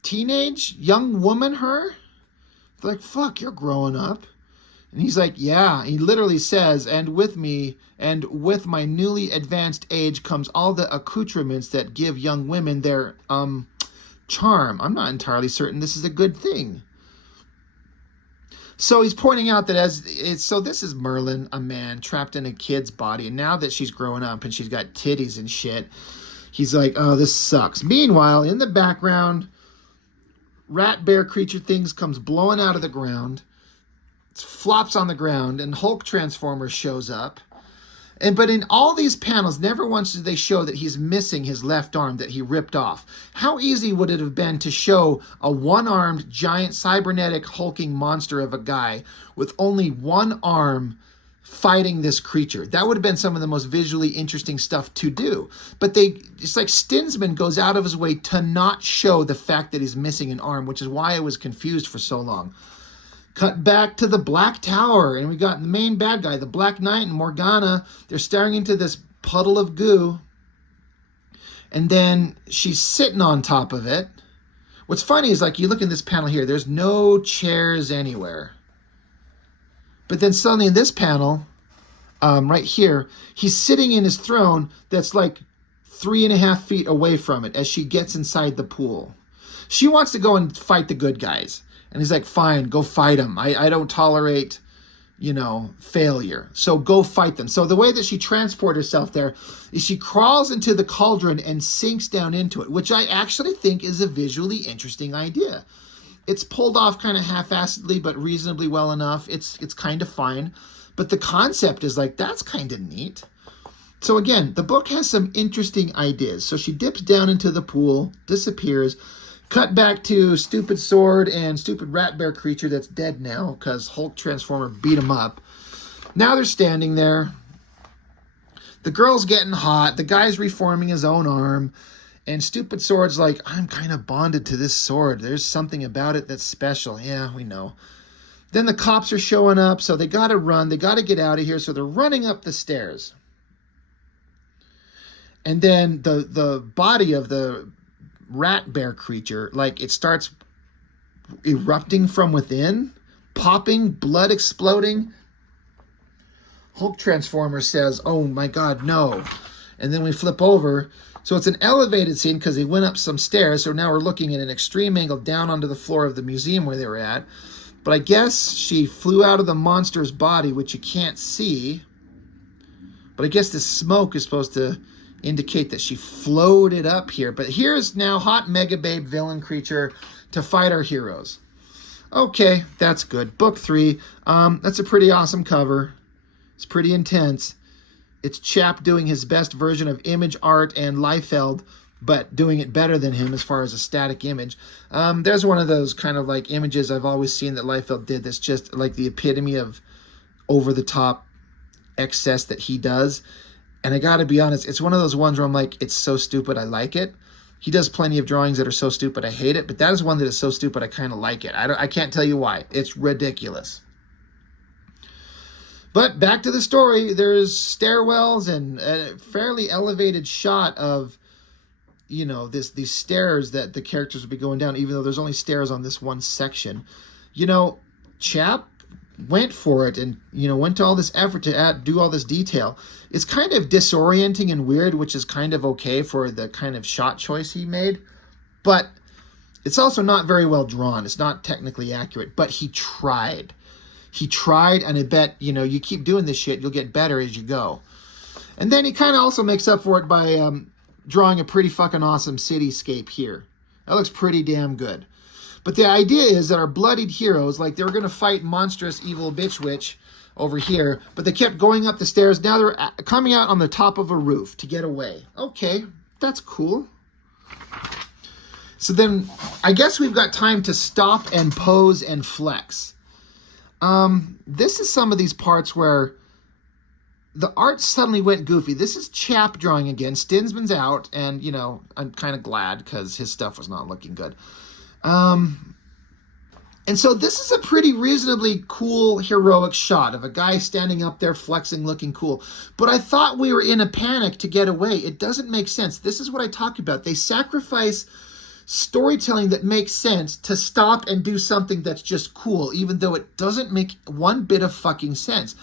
teenage young woman. Her, they're like, fuck, you're growing up. And he's like, yeah. He literally says, and with me, and with my newly advanced age comes all the accoutrements that give young women their charm. I'm not entirely certain this is a good thing. So he's pointing out that so this is Merlin, a man trapped in a kid's body. And now that she's growing up and she's got titties and shit, he's like, oh, this sucks. Meanwhile, in the background, rat bear creature things comes blowing out of the ground. Flops on the ground, and Hulk Transformer shows up. But in all these panels, never once do they show that he's missing his left arm that he ripped off. How easy would it have been to show a one-armed, giant, cybernetic, hulking monster of a guy with only one arm fighting this creature? That would have been some of the most visually interesting stuff to do. But it's like Stinsman goes out of his way to not show the fact that he's missing an arm, which is why I was confused for so long. Cut back to the Black Tower, and we got the main bad guy, the Black Knight, and Morgana. They're staring into this puddle of goo, and then she's sitting on top of it. What's funny is, like, you look in this panel here, there's no chairs anywhere. But then suddenly in this panel, right here, he's sitting in his throne that's like 3.5 feet away from it as she gets inside the pool. She wants to go and fight the good guys. And he's like, fine, go fight them. I don't tolerate, failure. So go fight them. So the way that she transports herself there is she crawls into the cauldron and sinks down into it, which I actually think is a visually interesting idea. It's pulled off kind of half-assedly, but reasonably well enough. It's kind of fine. But the concept is like, that's kind of neat. So again, the book has some interesting ideas. So she dips down into the pool, disappears. Cut back to Stupid Sword and Stupid Rat Bear creature that's dead now because Hulk Transformer beat him up. Now they're standing there. The girl's getting hot. The guy's reforming his own arm. And Stupid Sword's like, I'm kind of bonded to this sword. There's something about it that's special. Yeah, we know. Then the cops are showing up, so they got to run. They got to get out of here, so they're running up the stairs. And then the body of the rat bear creature, like, it starts erupting from within, popping, blood exploding. Hulk Transformer says, oh my god, no. And then we flip over. So it's an elevated scene because they went up some stairs. So now we're looking at an extreme angle down onto the floor of the museum where they were at. But I guess she flew out of the monster's body, which you can't see. But I guess the smoke is supposed to indicate that she floated up here. But here's now hot mega babe villain creature to fight our heroes. Okay, that's good. Book 3. That's a pretty awesome cover. It's pretty intense. It's Chap doing his best version of image art and Liefeld, but doing it better than him as far as a static image. There's one of those kind of like images I've always seen that Liefeld did that's just like the epitome of over-the-top excess that he does. And I gotta be honest, it's one of those ones where I'm like, it's so stupid I like it. He does plenty of drawings that are so stupid I hate it, but that is one that is so stupid I kind of like it. I can't tell you why. It's ridiculous. But back to the story, there's stairwells and a fairly elevated shot of, you know, these stairs that the characters will be going down, even though there's only stairs on this one section. You know, Chap went for it and, you know, went to all this effort to do all this detail. It's kind of disorienting and weird, which is kind of okay for the kind of shot choice he made. But it's also not very well drawn. It's not technically accurate, but he tried. He tried, and I bet, you know, you keep doing this shit, you'll get better as you go. And then he kind of also makes up for it by drawing a pretty fucking awesome cityscape here. That looks pretty damn good. But the idea is that our bloodied heroes, like they were going to fight monstrous evil bitch witch over here, but they kept going up the stairs. Now they're coming out on the top of a roof to get away. Okay, that's cool. So then I guess we've got time to stop and pose and flex. This is some of these parts where the art suddenly went goofy. This is Chap drawing again. Stinsman's out, and, you know, I'm kind of glad because his stuff was not looking good. And so this is a pretty reasonably cool, heroic shot of a guy standing up there flexing, looking cool. But I thought we were in a panic to get away. It doesn't make sense. This is what I talk about. They sacrifice storytelling that makes sense to stop and do something that's just cool, even though it doesn't make one bit of fucking sense.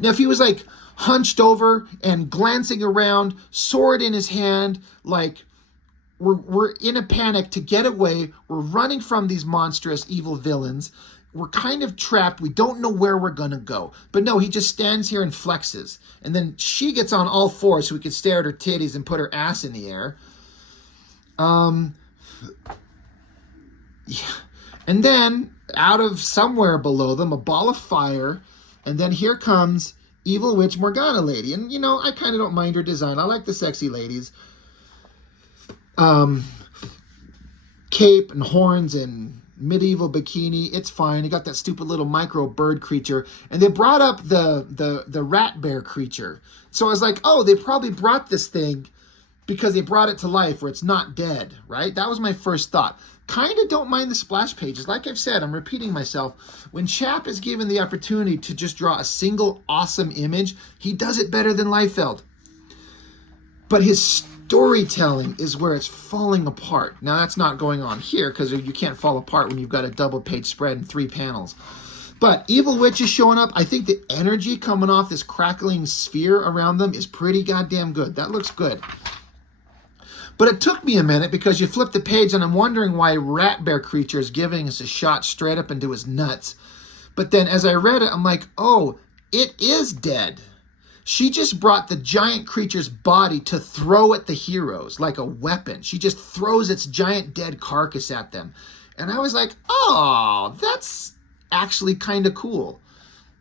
Now, if he was like hunched over and glancing around, sword in his hand, like we're in a panic to get away, we're running from these monstrous evil villains, we're kind of trapped, we don't know where we're gonna go. But no, he just stands here and flexes. And then she gets on all fours so we can stare at her titties and put her ass in the air. Yeah. And then, out of somewhere below them, a ball of fire, and then here comes Evil Witch Morgana Lady. And, you know, I kind of don't mind her design. I like the sexy ladies. Cape and horns and medieval bikini. It's fine. They got that stupid little micro bird creature. And they brought up the rat bear creature. So I was like, oh, they probably brought this thing because they brought it to life where it's not dead, right? That was my first thought. Kind of don't mind the splash pages. Like I've said, I'm repeating myself. When Chap is given the opportunity to just draw a single awesome image, he does it better than Liefeld. But his storytelling is where it's falling apart. Now, that's not going on here because you can't fall apart when you've got a double page spread and 3 panels. But Evil Witch is showing up. I think the energy coming off this crackling sphere around them is pretty goddamn good. That looks good. But it took me a minute because you flip the page and I'm wondering why Rat Bear Creature is giving us a shot straight up into his nuts. But then as I read it, I'm like, oh, it is dead. She just brought the giant creature's body to throw at the heroes like a weapon. She just throws its giant dead carcass at them. And I was like, oh, that's actually kind of cool.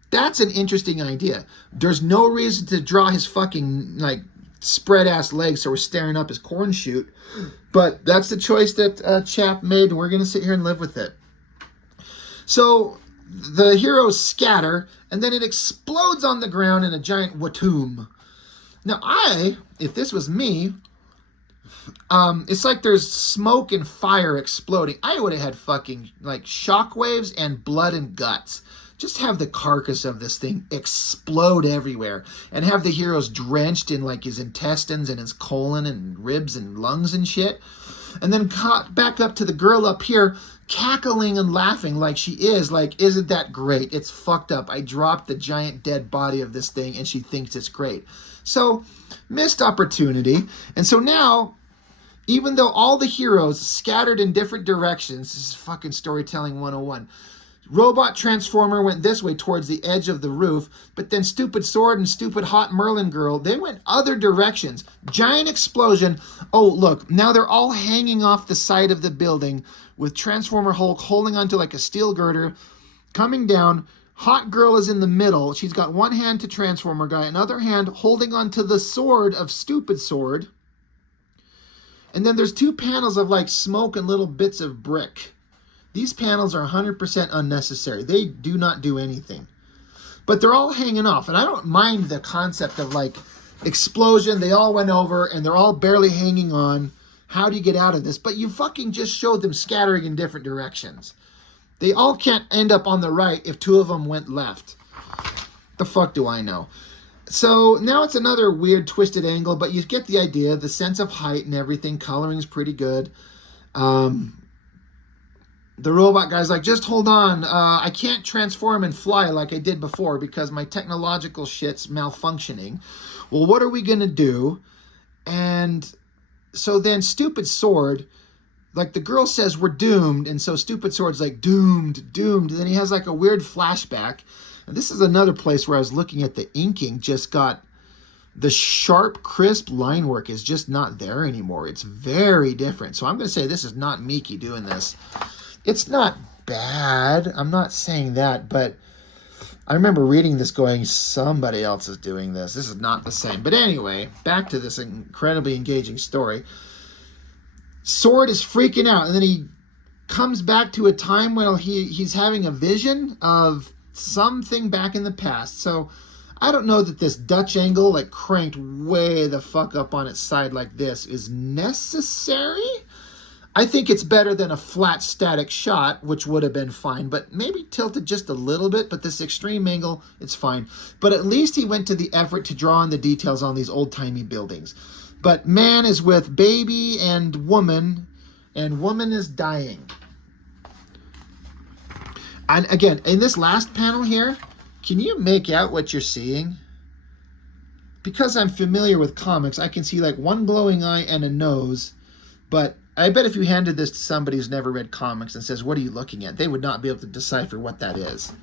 That's an interesting idea. There's no reason to draw his fucking, like, spread-ass legs so we're staring up his corn shoot. But that's the choice that Chap made, and we're going to sit here and live with it. So the heroes scatter, and then it explodes on the ground in a giant watoom. Now if this was me, it's like there's smoke and fire exploding. I would have had fucking like shockwaves and blood and guts. Just have the carcass of this thing explode everywhere and have the heroes drenched in like his intestines and his colon and ribs and lungs and shit. And then back up to the girl up here cackling and laughing like she is. Like, isn't that great? It's fucked up. I dropped the giant dead body of this thing and she thinks it's great. So, missed opportunity. And so now, even though all the heroes scattered in different directions, this is fucking storytelling 101, Robot Transformer went this way towards the edge of the roof, but then Stupid Sword and Stupid Hot Merlin Girl, they went other directions. Giant explosion. Oh, look, now they're all hanging off the side of the building with Transformer Hulk holding onto like a steel girder, coming down. Hot Girl is in the middle. She's got one hand to Transformer Guy, another hand holding onto the sword of Stupid Sword. And then there's two panels of like smoke and little bits of brick. These panels are 100% unnecessary. They do not do anything. But they're all hanging off. And I don't mind the concept of like explosion. They all went over and they're all barely hanging on. How do you get out of this? But you fucking just showed them scattering in different directions. They all can't end up on the right if two of them went left. The fuck do I know? So now it's another weird twisted angle, but you get the idea. The sense of height and everything. Coloring's pretty good. The robot guy's like, just hold on. I can't transform and fly like I did before because my technological shit's malfunctioning. Well, what are we going to do? And so then Stupid Sword, like the girl says, we're doomed. And so Stupid Sword's like, doomed, doomed. And then he has like a weird flashback. And this is another place where I was looking at the inking just got, the sharp, crisp line work is just not there anymore. It's very different. So I'm going to say this is not Miki doing this. It's not bad. I'm not saying that, but I remember reading this going, somebody else is doing this. This is not the same. But anyway, back to this incredibly engaging story. Sword is freaking out, and then he comes back to a time when he's having a vision of something back in the past. So I don't know that this Dutch angle, like cranked way the fuck up on its side like this, is necessary. I think it's better than a flat static shot, which would have been fine, but maybe tilted just a little bit, but this extreme angle, it's fine. But at least he went to the effort to draw in the details on these old-timey buildings. But man is with baby and woman is dying. And again, in this last panel here, can you make out what you're seeing? Because I'm familiar with comics, I can see like one glowing eye and a nose, but I bet if you handed this to somebody who's never read comics and says, what are you looking at? They would not be able to decipher what that is.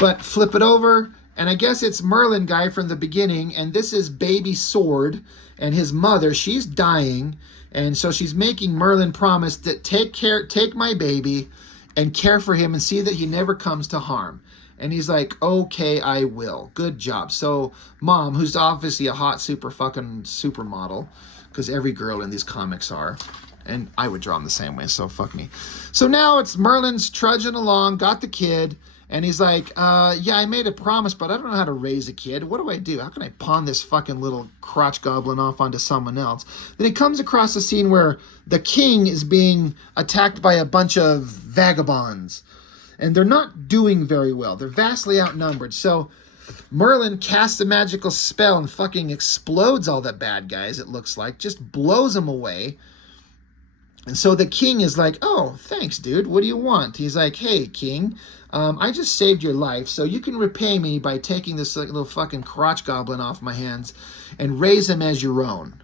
But flip it over, and I guess it's Merlin guy from the beginning, and this is baby Sword, and his mother, she's dying, and so she's making Merlin promise that take my baby and care for him and see that he never comes to harm. And he's like, okay, I will. Good job. So mom, who's obviously a hot supermodel, because every girl in these comics are, and I would draw them the same way, so fuck me. So now it's Merlin's trudging along, got the kid, and he's like, yeah, I made a promise, but I don't know how to raise a kid. What do I do? How can I pawn this fucking little crotch goblin off onto someone else? Then he comes across a scene where the king is being attacked by a bunch of vagabonds, and they're not doing very well. They're vastly outnumbered, so Merlin casts a magical spell and fucking explodes all the bad guys, it looks like. Just blows them away. And so the king is like, oh, thanks, dude. What do you want? He's like, hey, king, I just saved your life, so you can repay me by taking this little fucking crotch goblin off my hands and raise him as your own.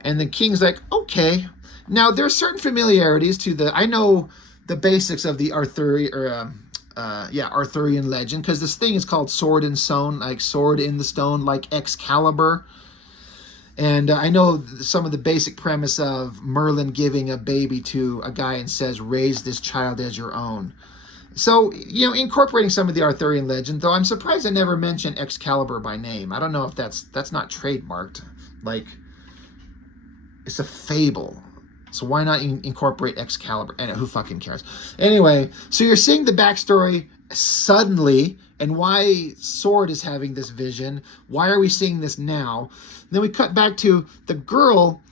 And the king's like, okay. Now, there are certain familiarities to the... I know the basics of the Arthurian legend, because this thing is called Sword in Stone, like Sword in the Stone, like Excalibur. And I know some of the basic premise of Merlin giving a baby to a guy and says, raise this child as your own. So, you know, incorporating some of the Arthurian legend, though I'm surprised I never mentioned Excalibur by name. I don't know if that's not trademarked. Like, it's a fable. So why not incorporate Excalibur? And who fucking cares? Anyway, so you're seeing the backstory suddenly, and why Sword is having this vision. Why are we seeing this now? Then we cut back to the girl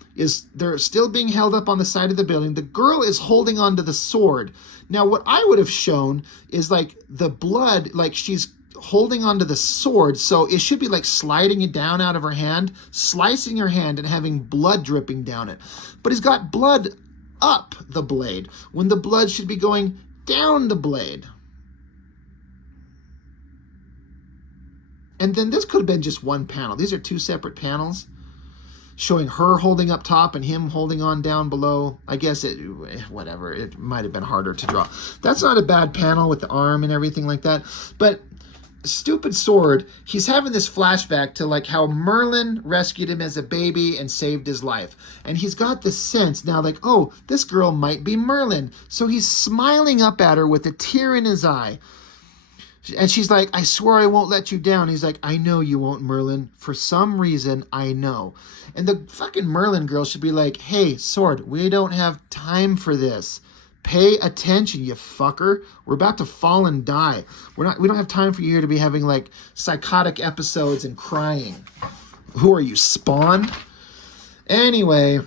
they're still being held up on the side of the building. The girl is holding onto the sword. Now, what I would have shown is like the blood, like she's holding onto the sword, so it should be like sliding it down out of her hand, slicing her hand and having blood dripping down it. But he's got blood up the blade when the blood should be going down the blade. And then this could have been just one panel. These are two separate panels. showing her holding up top and him holding on down below. I guess whatever, it might have been harder to draw. That's not a bad panel with the arm and everything like that. But stupid Sword, he's having this flashback to like how Merlin rescued him as a baby and saved his life. And he's got this sense now like, oh, this girl might be Merlin. So he's smiling up at her with a tear in his eye. And she's like, I swear I won't let you down. He's like, I know you won't, Merlin. For some reason, I know. And the fucking Merlin girl should be like, hey, Sword, we don't have time for this. Pay attention, you fucker. We're about to fall and die. We don't have time for you here to be having like psychotic episodes and crying. Who are you, Spawn? Anyway,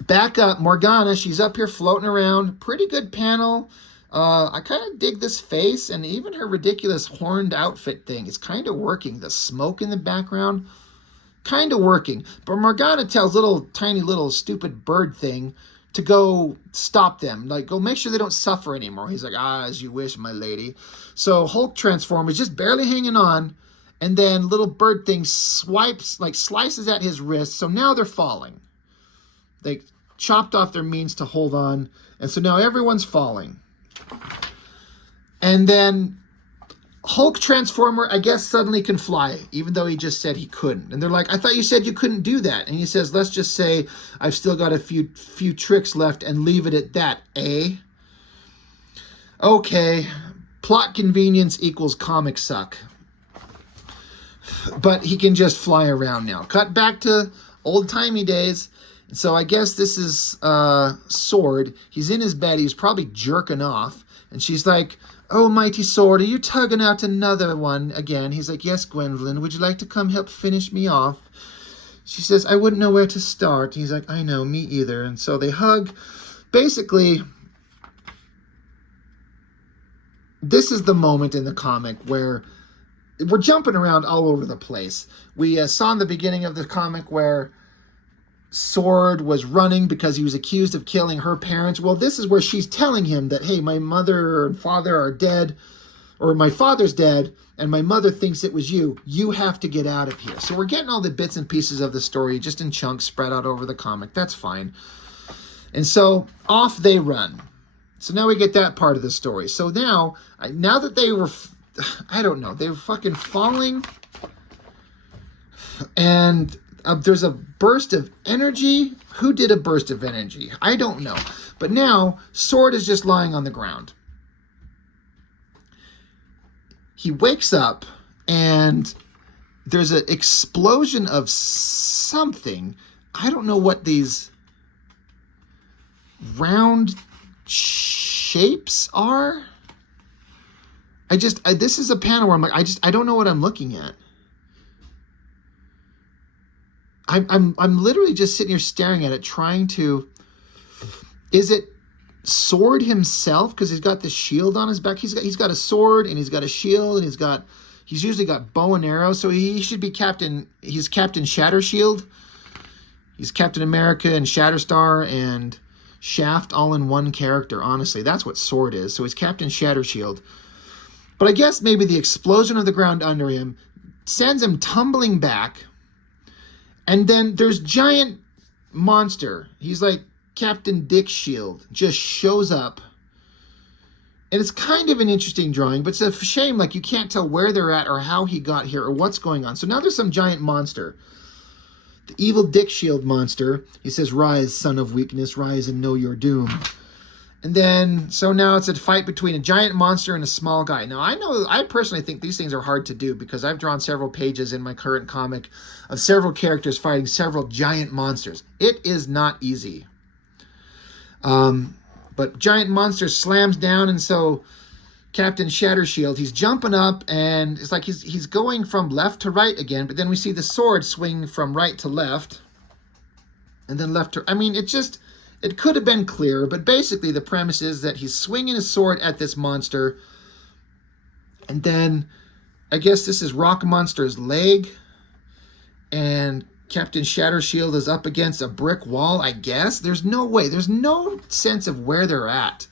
back up. Morgana, she's up here floating around. Pretty good panel. I kind of dig this face, and even her ridiculous horned outfit thing is kind of working. The smoke in the background, kind of working. But Morgana tells tiny little stupid bird thing to go stop them. Like, go make sure they don't suffer anymore. He's like, as you wish, my lady. So Hulk transform is just barely hanging on, and then little bird thing slices at his wrist. So now they're falling. They chopped off their means to hold on, and so now everyone's falling. And then Hulk Transformer, I guess, suddenly can fly, even though he just said he couldn't. And they're like, I thought you said you couldn't do that. And he says, let's just say I've still got a few tricks left and leave it at that, eh? Okay, plot convenience equals comic suck. But he can just fly around now. Cut back to old-timey days. So I guess this is Sword. He's in his bed. He's probably jerking off. And she's like, oh, mighty Sword, are you tugging out another one again? He's like, yes, Gwendolyn. Would you like to come help finish me off? She says, I wouldn't know where to start. He's like, I know, me either. And so they hug. Basically, this is the moment in the comic where we're jumping around all over the place. We saw in the beginning of the comic where Sword was running because he was accused of killing her parents. Well, this is where she's telling him that, hey, my mother and father are dead, or my father's dead, and my mother thinks it was you. You have to get out of here. So we're getting all the bits and pieces of the story just in chunks spread out over the comic. That's fine. And so off they run. So now we get that part of the story. So now that they were, I don't know, they were fucking falling, and there's a burst of energy. Who did a burst of energy? I don't know. But now, Sword is just lying on the ground. He wakes up, and there's an explosion of something. I don't know what these round shapes are. This is a panel where I'm like, I don't know what I'm looking at. I'm literally just sitting here staring at it, trying to. Is it Sword himself? Because he's got the shield on his back. He's got a sword and he's got a shield and he's usually got bow and arrow. So he should be Captain. He's Captain Shattershield. He's Captain America and Shatterstar and Shaft all in one character. Honestly, that's what Sword is. So he's Captain Shattershield. But I guess maybe the explosion of the ground under him sends him tumbling back. And then there's giant monster. He's like Captain Dick Shield. Just shows up. And it's kind of an interesting drawing, but it's a shame, like, you can't tell where they're at or how he got here or what's going on. So now there's some giant monster. The evil Dick Shield monster. He says, rise, son of weakness, rise and know your doom. And then, so now it's a fight between a giant monster and a small guy. Now, I personally think these things are hard to do because I've drawn several pages in my current comic of several characters fighting several giant monsters. It is not easy. But giant monster slams down, and so Captain Shattershield, he's jumping up, and it's like he's going from left to right again, but then we see the sword swing from right to left, and then left to... I mean, it could have been clearer, but basically the premise is that he's swinging his sword at this monster, and then I guess this is Rock Monster's leg, and Captain Shattershield is up against a brick wall, I guess. There's no way. There's no sense of where they're at.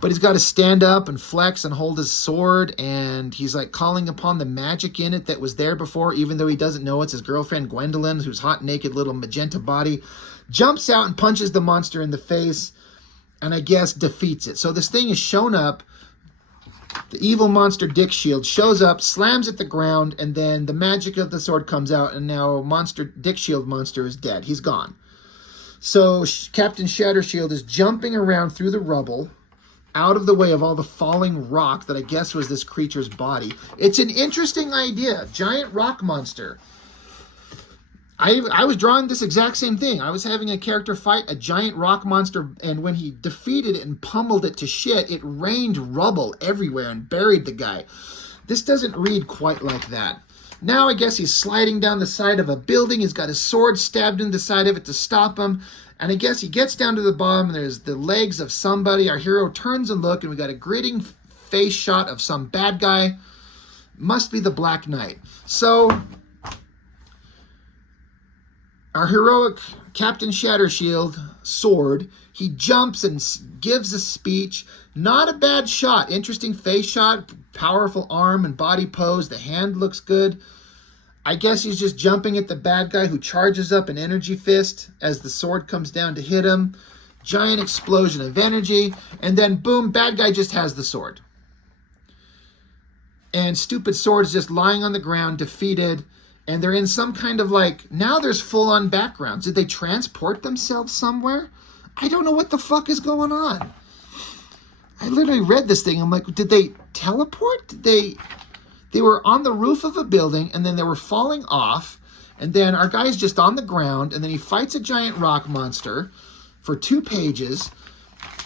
But he's got to stand up and flex and hold his sword, and he's like calling upon the magic in it that was there before, even though he doesn't know it's his girlfriend Gwendolyn, whose hot, naked little magenta body jumps out and punches the monster in the face, and I guess defeats it. So this thing is shown up. The evil monster Dick Shield shows up, slams at the ground, and then the magic of the sword comes out, and now Dick Shield monster is dead. He's gone. So Captain Shattershield is jumping around through the rubble, out of the way of all the falling rock that I guess was this creature's body. It's an interesting idea. Giant rock monster. I was drawing this exact same thing. I was having a character fight a giant rock monster, and when he defeated it and pummeled it to shit, it rained rubble everywhere and buried the guy. This doesn't read quite like that. Now I guess he's sliding down the side of a building. He's got his sword stabbed in the side of it to stop him. And I guess he gets down to the bottom, and there's the legs of somebody. Our hero turns and looks, and we got a gritting face shot of some bad guy. Must be the Black Knight. So our heroic Captain Shattershield sword, he jumps and gives a speech. Not a bad shot. Interesting face shot, powerful arm and body pose. The hand looks good. I guess he's just jumping at the bad guy, who charges up an energy fist as the sword comes down to hit him. Giant explosion of energy. And then boom, bad guy just has the sword. And stupid sword is just lying on the ground, defeated. And they're in some kind of like, now there's full-on backgrounds. Did they transport themselves somewhere? I don't know what the fuck is going on. I literally read this thing. I'm like, did they teleport? They were on the roof of a building, and then they were falling off. And then our guy's just on the ground, and then he fights a giant rock monster for 2 pages.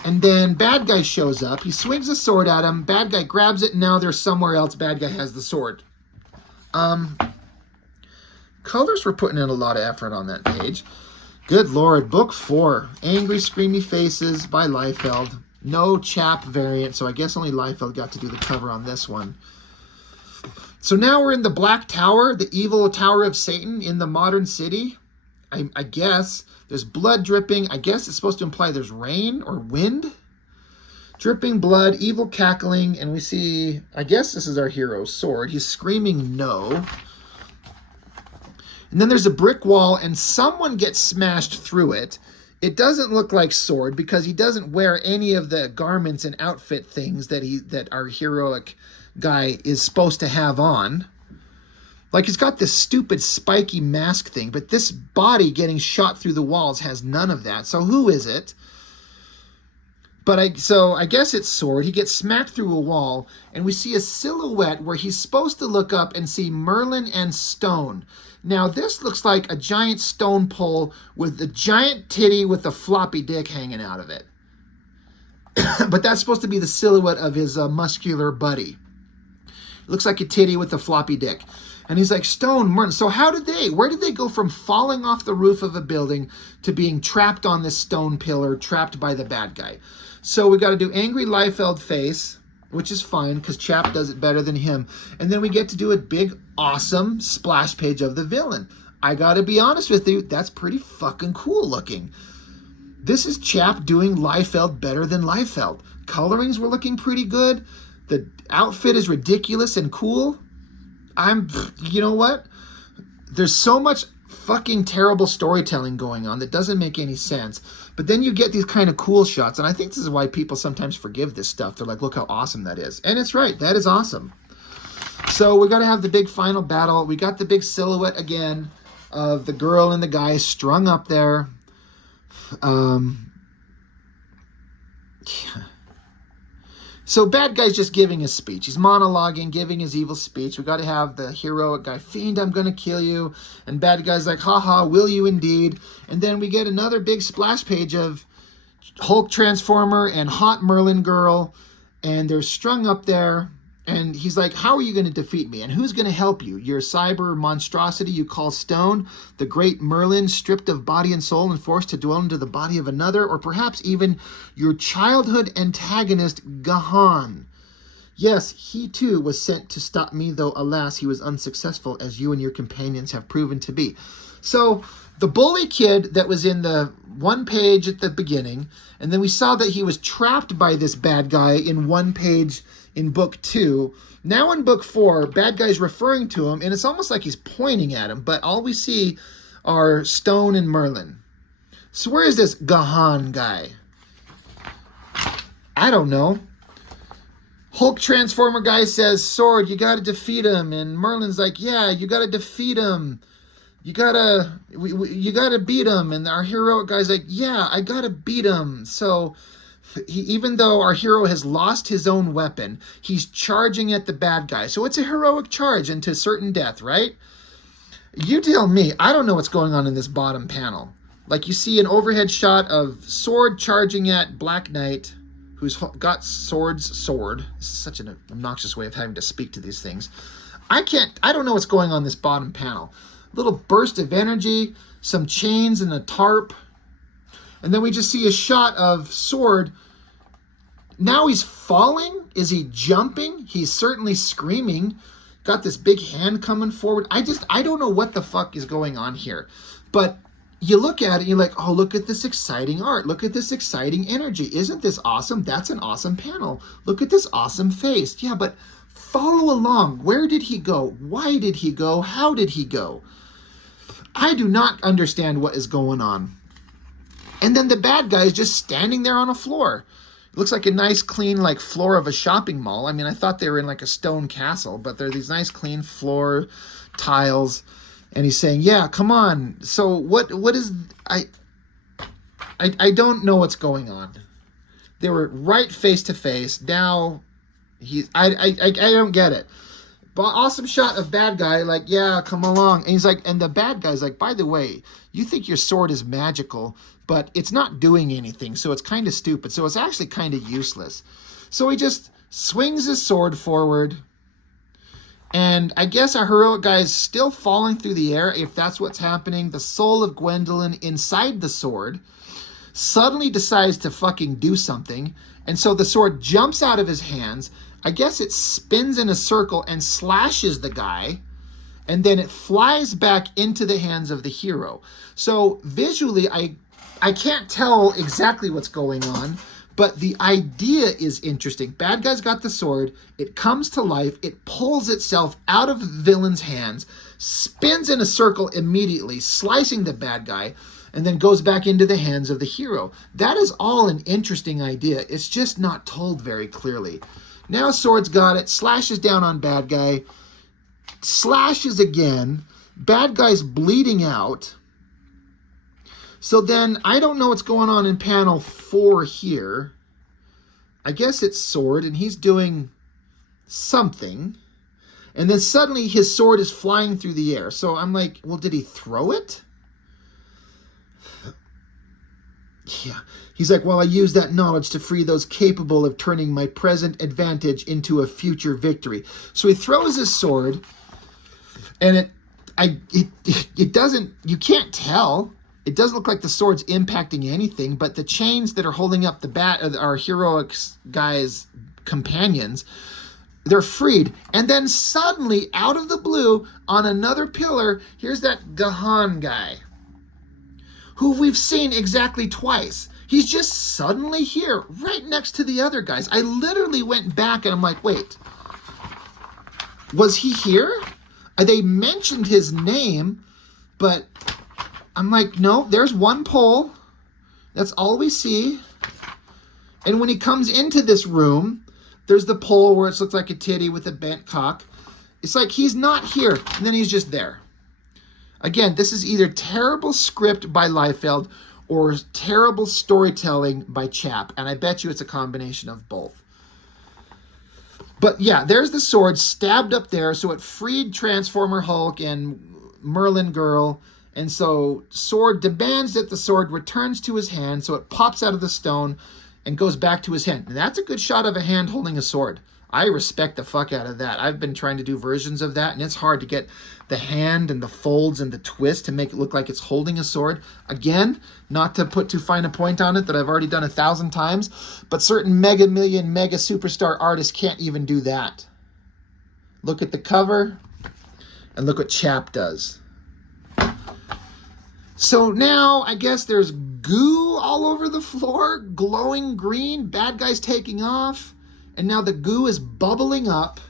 And then bad guy shows up. He swings a sword at him. Bad guy grabs it, and now they're somewhere else. Bad guy has the sword. Colors were putting in a lot of effort on that page. Good Lord. Book 4. Angry Screamy Faces by Liefeld. No Chap variant, so I guess only Liefeld got to do the cover on this one. So now we're in the Black Tower, the evil Tower of Satan in the modern city. I guess. There's blood dripping. I guess it's supposed to imply there's rain or wind. Dripping blood, evil cackling, and we see, I guess this is our hero's sword. He's screaming no. And then there's a brick wall, and someone gets smashed through it. It doesn't look like sword because he doesn't wear any of the garments and outfit things that our heroic guy is supposed to have on. Like, he's got this stupid spiky mask thing, but this body getting shot through the walls has none of that. So who is it? So I guess it's sword. He gets smacked through a wall, and we see a silhouette where he's supposed to look up and see Merlin and Stone. Now, this looks like a giant stone pole with a giant titty with a floppy dick hanging out of it. But that's supposed to be the silhouette of his muscular buddy. It looks like a titty with a floppy dick. And he's like, Stone, Merlin. So where did they go from falling off the roof of a building to being trapped on this stone pillar, trapped by the bad guy? So we got to do Angry Liefeld face, which is fine because Chap does it better than him. And then we get to do a big, awesome splash page of the villain. I got to be honest with you, that's pretty fucking cool looking. This is Chap doing Liefeld better than Liefeld. Colorings were looking pretty good. The outfit is ridiculous and cool. You know what? There's so much fucking terrible storytelling going on that doesn't make any sense. But then you get these kind of cool shots, and I think this is why people sometimes forgive this stuff. They're like, look how awesome that is. And it's right. That is awesome. So we got to have the big final battle. We got the big silhouette again of the girl and the guy strung up there. So bad guy's just giving his speech. He's monologuing, giving his evil speech. We got to have the heroic guy, Fiend, I'm going to kill you. And bad guy's like, haha, will you indeed? And then we get another big splash page of Hulk Transformer and Hot Merlin Girl. And they're strung up there. And he's like, how are you going to defeat me? And who's going to help you? Your cyber monstrosity you call Stone, the great Merlin, stripped of body and soul and forced to dwell into the body of another, or perhaps even your childhood antagonist, Gahan. Yes, he too was sent to stop me, though alas, he was unsuccessful, as you and your companions have proven to be. So the bully kid that was in the one page at the beginning, and then we saw that he was trapped by this bad guy in one page in book 2. Now in book 4, bad guy's referring to him, and it's almost like he's pointing at him, but all we see are Stone and Merlin. So where is this Gahan guy? I don't know. Hulk Transformer guy says, Sword, you gotta defeat him. And Merlin's like, yeah, you gotta defeat him. You gotta beat him. And our heroic guy's like, yeah, I gotta beat him. So even though our hero has lost his own weapon, he's charging at the bad guy. So it's a heroic charge into certain death, right? You tell me. I don't know what's going on in this bottom panel. Like, you see an overhead shot of Sword charging at Black Knight, who's got sword. This is such an obnoxious way of having to speak to these things. I don't know what's going on in this bottom panel. A little burst of energy, some chains and a tarp. And then we just see a shot of Sword. Now he's falling. Is he jumping? He's certainly screaming. Got this big hand coming forward. I don't know what the fuck is going on here. But you look at it, you're like, oh, look at this exciting art. Look at this exciting energy. Isn't this awesome? That's an awesome panel. Look at this awesome face. Yeah, but follow along. Where did he go? Why did he go? How did he go? I do not understand what is going on. And then the bad guy is just standing there on a floor. It looks like a nice, clean, like, floor of a shopping mall. I mean, I thought they were in, like, a stone castle, but they're these nice, clean floor tiles. And he's saying, yeah, come on. So what is... I don't know what's going on. They were right face to face. Now, I don't get it. But awesome shot of bad guy, like, yeah, come along. And he's like, and the bad guy's like, by the way, you think your sword is magical, but it's not doing anything, so it's kind of stupid. So it's actually kind of useless. So he just swings his sword forward. And I guess our heroic guy is still falling through the air, if that's what's happening. The soul of Gwendolyn inside the sword suddenly decides to fucking do something. And so the sword jumps out of his hands. I guess it spins in a circle and slashes the guy. And then it flies back into the hands of the hero. So visually, I can't tell exactly what's going on. But the idea is interesting. Bad guy's got the sword. It comes to life. It pulls itself out of the villain's hands, spins in a circle immediately, slicing the bad guy, and then goes back into the hands of the hero. That is all an interesting idea. It's just not told very clearly. Now Sword's got it, slashes down on bad guy, slashes again. Bad guy's bleeding out. So then, I don't know what's going on in panel 4 here. I guess it's Sword, and he's doing something. And then suddenly, his sword is flying through the air. So I'm like, well, did he throw it? Yeah. He's like, well, I use that knowledge to free those capable of turning my present advantage into a future victory. So he throws his sword, and it doesn't, you can't tell. It doesn't look like the sword's impacting anything, but the chains that are holding up our heroic guy's companions, they're freed. And then suddenly, out of the blue, on another pillar, here's that Gahan guy, who we've seen exactly twice. He's just suddenly here, right next to the other guys. I literally went back and I'm like, wait, was he here? They mentioned his name, but I'm like, no, there's one pole. That's all we see. And when he comes into this room, there's the pole where it looks like a titty with a bent cock. It's like he's not here, and then he's just there. Again, this is either terrible script by Liefeld or terrible storytelling by Chap, and I bet you it's a combination of both. But yeah, there's the sword stabbed up there, so it freed Transformer Hulk and Merlin Girl. And so Sword demands that the sword returns to his hand, so it pops out of the stone and goes back to his hand. And that's a good shot of a hand holding a sword. I respect the fuck out of that. I've been trying to do versions of that, and it's hard to get the hand and the folds and the twist to make it look like it's holding a sword. Again, not to put too fine a point on it that I've already done 1,000 times, but certain mega million, mega superstar artists can't even do that. Look at the cover, and look what Chap does. So now, I guess there's goo all over the floor, glowing green, bad guys taking off, and now the goo is bubbling up,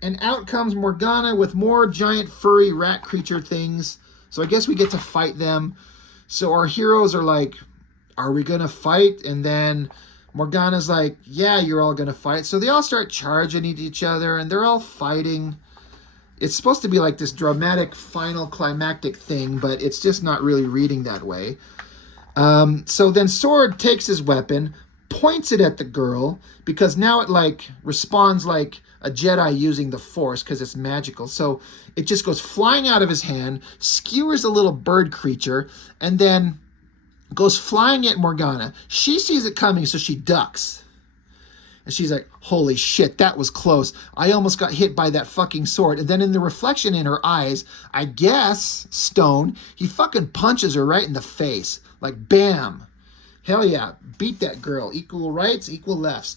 and out comes Morgana with more giant furry rat creature things. So I guess we get to fight them. So our heroes are like, are we gonna fight? And then Morgana's like, yeah, you're all gonna fight. So they all start charging at each other, and they're all fighting. It's supposed to be like this dramatic final climactic thing, but it's just not really reading that way. So then Sword takes his weapon, points it at the girl, because now it like responds like a Jedi using the Force because it's magical. So it just goes flying out of his hand, skewers a little bird creature, and then goes flying at Morgana. She sees it coming, so she ducks. And she's like, holy shit, that was close. I almost got hit by that fucking sword. And then in the reflection in her eyes, I guess, Stone, he fucking punches her right in the face. Like, bam. Hell yeah, beat that girl. Equal rights, equal lefts.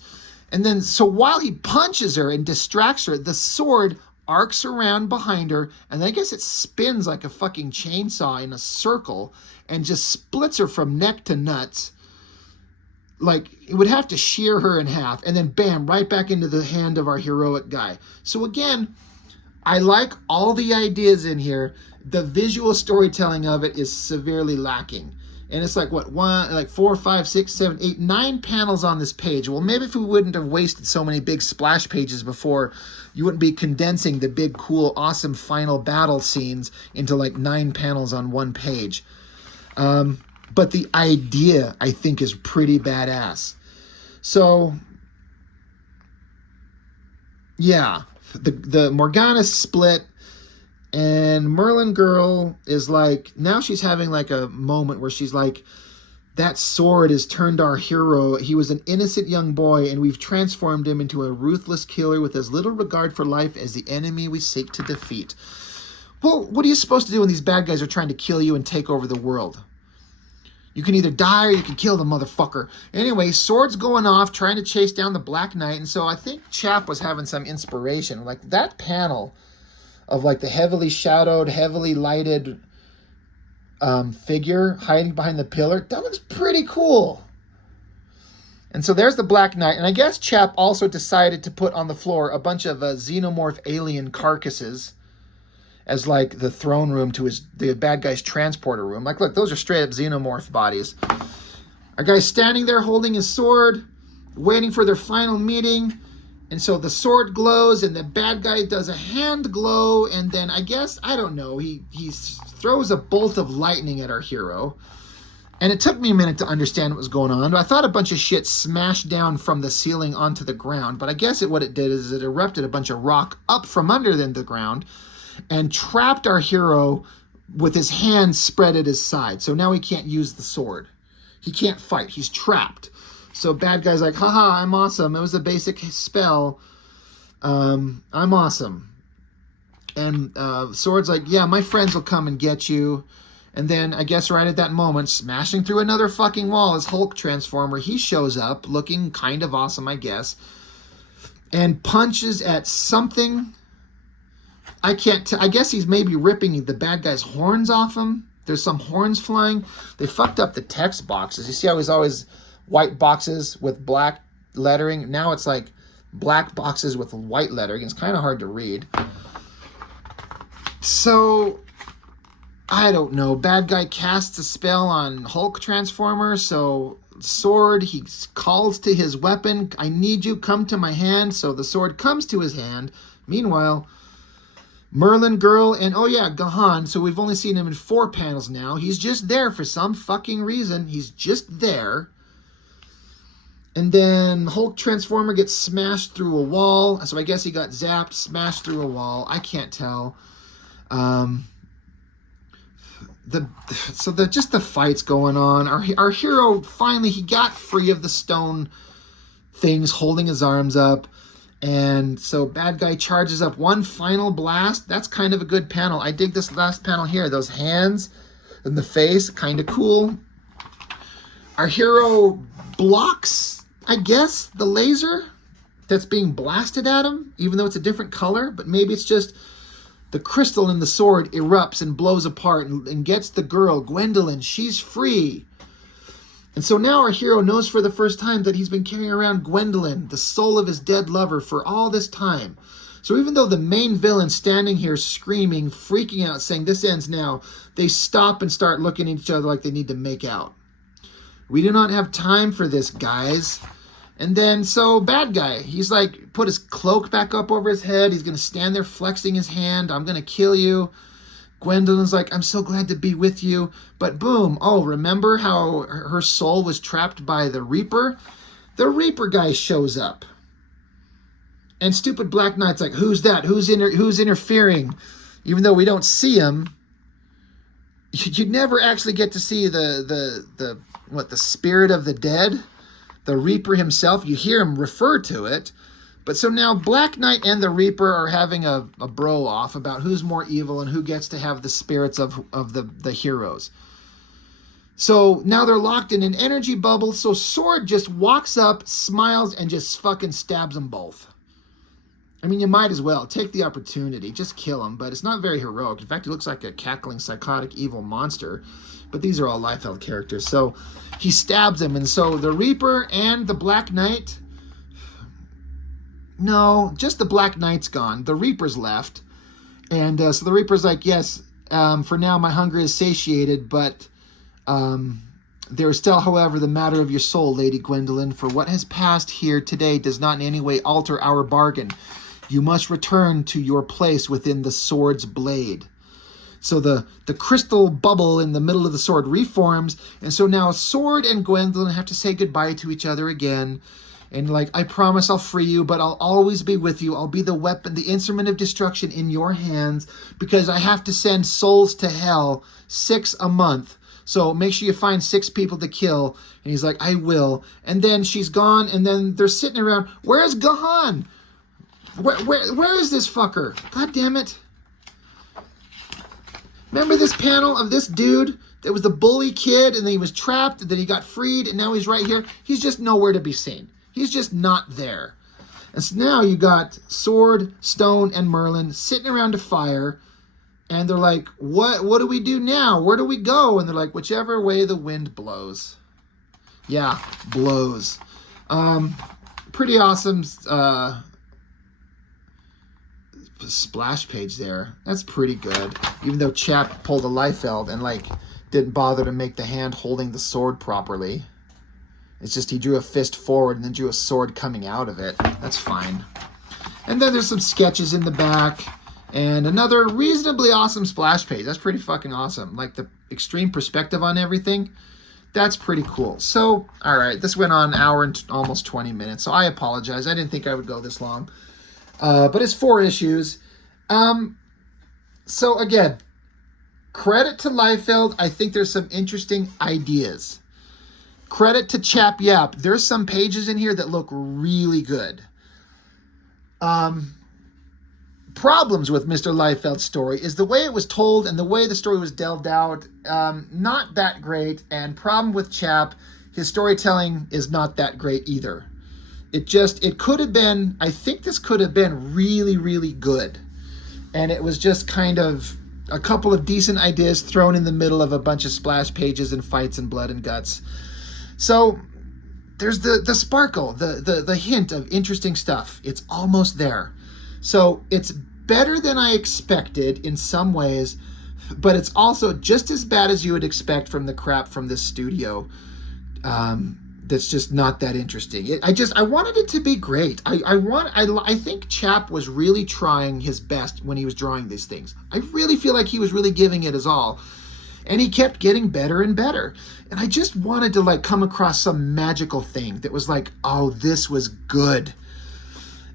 And then, so while he punches her and distracts her, the sword arcs around behind her, and I guess it spins like a fucking chainsaw in a circle and just splits her from neck to nuts. Like, it would have to shear her in half, and then bam, right back into the hand of our heroic guy. So again, I like all the ideas in here. The visual storytelling of it is severely lacking. And it's like, what, 4, 5, 6, 7, 8, 9 panels on this page. Well, maybe if we wouldn't have wasted so many big splash pages before, you wouldn't be condensing the big, cool, awesome final battle scenes into like 9 panels on one page. But the idea, I think, is pretty badass. So, yeah, the Morgana split, and Merlin girl is like, now she's having like a moment where she's like, that sword has turned our hero. He was an innocent young boy, and we've transformed him into a ruthless killer with as little regard for life as the enemy we seek to defeat. Well, what are you supposed to do when these bad guys are trying to kill you and take over the world? You can either die or you can kill the motherfucker. Anyway, Sword's going off, trying to chase down the Black Knight. And so I think Chap was having some inspiration. Like that panel of like the heavily shadowed, heavily lighted figure hiding behind the pillar. That looks pretty cool. And so there's the Black Knight. And I guess Chap also decided to put on the floor a bunch of xenomorph alien carcasses as like the throne room to the bad guy's transporter room. Like, look, those are straight up xenomorph bodies. Our guy's standing there holding his sword, waiting for their final meeting. And so the sword glows, and the bad guy does a hand glow, and then I guess, I don't know, he throws a bolt of lightning at our hero. And it took me a minute to understand what was going on. I thought a bunch of shit smashed down from the ceiling onto the ground, but I guess what it did is it erupted a bunch of rock up from under the ground, and trapped our hero with his hands spread at his side. So now he can't use the sword. He can't fight. He's trapped. So bad guy's like, haha, I'm awesome. It was a basic spell. I'm awesome. And Sword's like, yeah, my friends will come and get you. And then I guess right at that moment, smashing through another fucking wall is Hulk Transformer. He shows up looking kind of awesome, I guess, and punches at something. I guess he's maybe ripping the bad guy's horns off him. There's some horns flying. They fucked up the text boxes. You see how he's always white boxes with black lettering? Now it's like black boxes with white lettering. It's kind of hard to read. So, I don't know. Bad guy casts a spell on Hulk Transformer. So, Sword, he calls to his weapon. I need you, come to my hand. So the sword comes to his hand. Meanwhile, Merlin girl, and oh yeah, Gahan. So we've only seen him in 4 panels now. He's just there for some fucking reason. He's just there. And then Hulk Transformer gets smashed through a wall. So I guess he got zapped, smashed through a wall. I can't tell. Just the fights going on. Our hero finally, he got free of the stone things holding his arms up. And so bad guy charges up one final blast. That's kind of a good panel. I dig this last panel here. Those hands and the face, kind of cool. Our hero blocks, I guess, the laser that's being blasted at him, even though it's a different color. But maybe it's just the crystal in the sword erupts and blows apart and gets the girl, Gwendolyn. She's free. And so now our hero knows for the first time that he's been carrying around Gwendolyn, the soul of his dead lover, for all this time. So even though the main villain's standing here screaming, freaking out, saying, this ends now, they stop and start looking at each other like they need to make out. We do not have time for this, guys. And then, so, bad guy, he's like, put his cloak back up over his head. He's going to stand there flexing his hand. I'm going to kill you. Gwendolyn's like, I'm so glad to be with you. But boom, oh, remember how her soul was trapped by the Reaper? The Reaper guy shows up. And stupid Black Knight's like, who's that? Who's interfering? Even though we don't see him, you never actually get to see the spirit of the dead, the Reaper himself. You hear him refer to it. But so now Black Knight and the Reaper are having a bro off about who's more evil and who gets to have the spirits of the heroes. So now they're locked in an energy bubble. So Sword just walks up, smiles, and just fucking stabs them both. I mean, you might as well take the opportunity, just kill him, but it's not very heroic. In fact, he looks like a cackling, psychotic, evil monster. But these are all Liefeld characters. So he stabs him, and so the Reaper and the Black Knight... No, just the Black Knight's gone. The Reaper's left. And so the Reaper's like, yes, for now my hunger is satiated, but there is still, however, the matter of your soul, Lady Gwendolyn, for what has passed here today does not in any way alter our bargain. You must return to your place within the sword's blade. So the crystal bubble in the middle of the sword reforms, and so now Sword and Gwendolyn have to say goodbye to each other again. And like, I promise I'll free you, but I'll always be with you. I'll be the weapon, the instrument of destruction in your hands, because I have to send souls to hell 6 a month. So make sure you find 6 people to kill. And he's like, I will. And then she's gone, and then they're sitting around. Where's Gahan? Where is this fucker? God damn it. Remember this panel of this dude that was the bully kid, and then he was trapped, and then he got freed, and now he's right here? He's just nowhere to be seen. He's just not there. And so now you got Sword, Stone, and Merlin sitting around a fire, and they're like, what do we do now? Where do we go? And they're like, whichever way the wind blows. Yeah, blows. Pretty awesome splash page there. That's pretty good. Even though Chap pulled a Liefeld and like didn't bother to make the hand holding the sword properly. It's just he drew a fist forward and then drew a sword coming out of it. That's fine. And then there's some sketches in the back. And another reasonably awesome splash page. That's pretty fucking awesome. Like the extreme perspective on everything. That's pretty cool. So, all right. This went on an hour and almost 20 minutes. So I apologize. I didn't think I would go this long. But it's 4 issues. So again, credit to Liefeld. I think there's some interesting ideas. Credit to Chap Yaep. There's some pages in here that look really good. Problems with Mr. Liefeld's story is the way it was told and the way the story was delved out. Not that great. And problem with Chap, his storytelling is not that great either. It could have been, I think this could have been really, really good. And it was just kind of a couple of decent ideas thrown in the middle of a bunch of splash pages and fights and blood and guts. So there's the sparkle, the hint of interesting stuff. It's almost there. So it's better than I expected in some ways, but it's also just as bad as you would expect from the crap from this studio. That's just not that interesting. I wanted it to be great. I think Chap was really trying his best when he was drawing these things. I really feel like he was really giving it his all. And he kept getting better and better. And I just wanted to like come across some magical thing that was like, oh, this was good.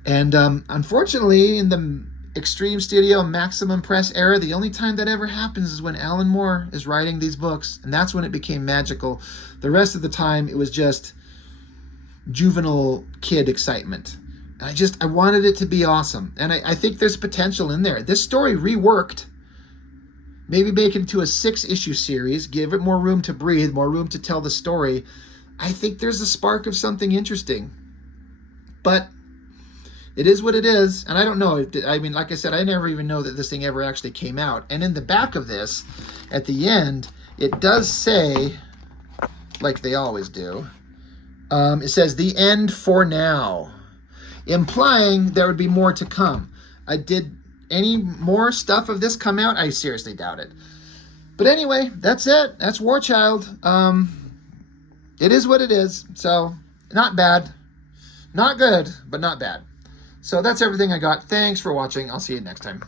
And unfortunately, in the Extreme Studio Maximum Press era, the only time that ever happens is when Alan Moore is writing these books. And that's when it became magical. The rest of the time, it was just juvenile kid excitement. And I wanted it to be awesome. And I think there's potential in there. This story reworked. Maybe make it into a 6-issue series, give it more room to breathe, more room to tell the story. I think there's a spark of something interesting. But it is what it is, and I don't know. I mean, like I said, I never even know that this thing ever actually came out. And in the back of this, at the end, it does say, like they always do. It says the end for now, implying there would be more to come. Did any more stuff of this come out? I seriously doubt it. But anyway, that's it. That's War Child. It is what it is. So, not bad. Not good, but not bad. So that's everything I got. Thanks for watching. I'll see you next time.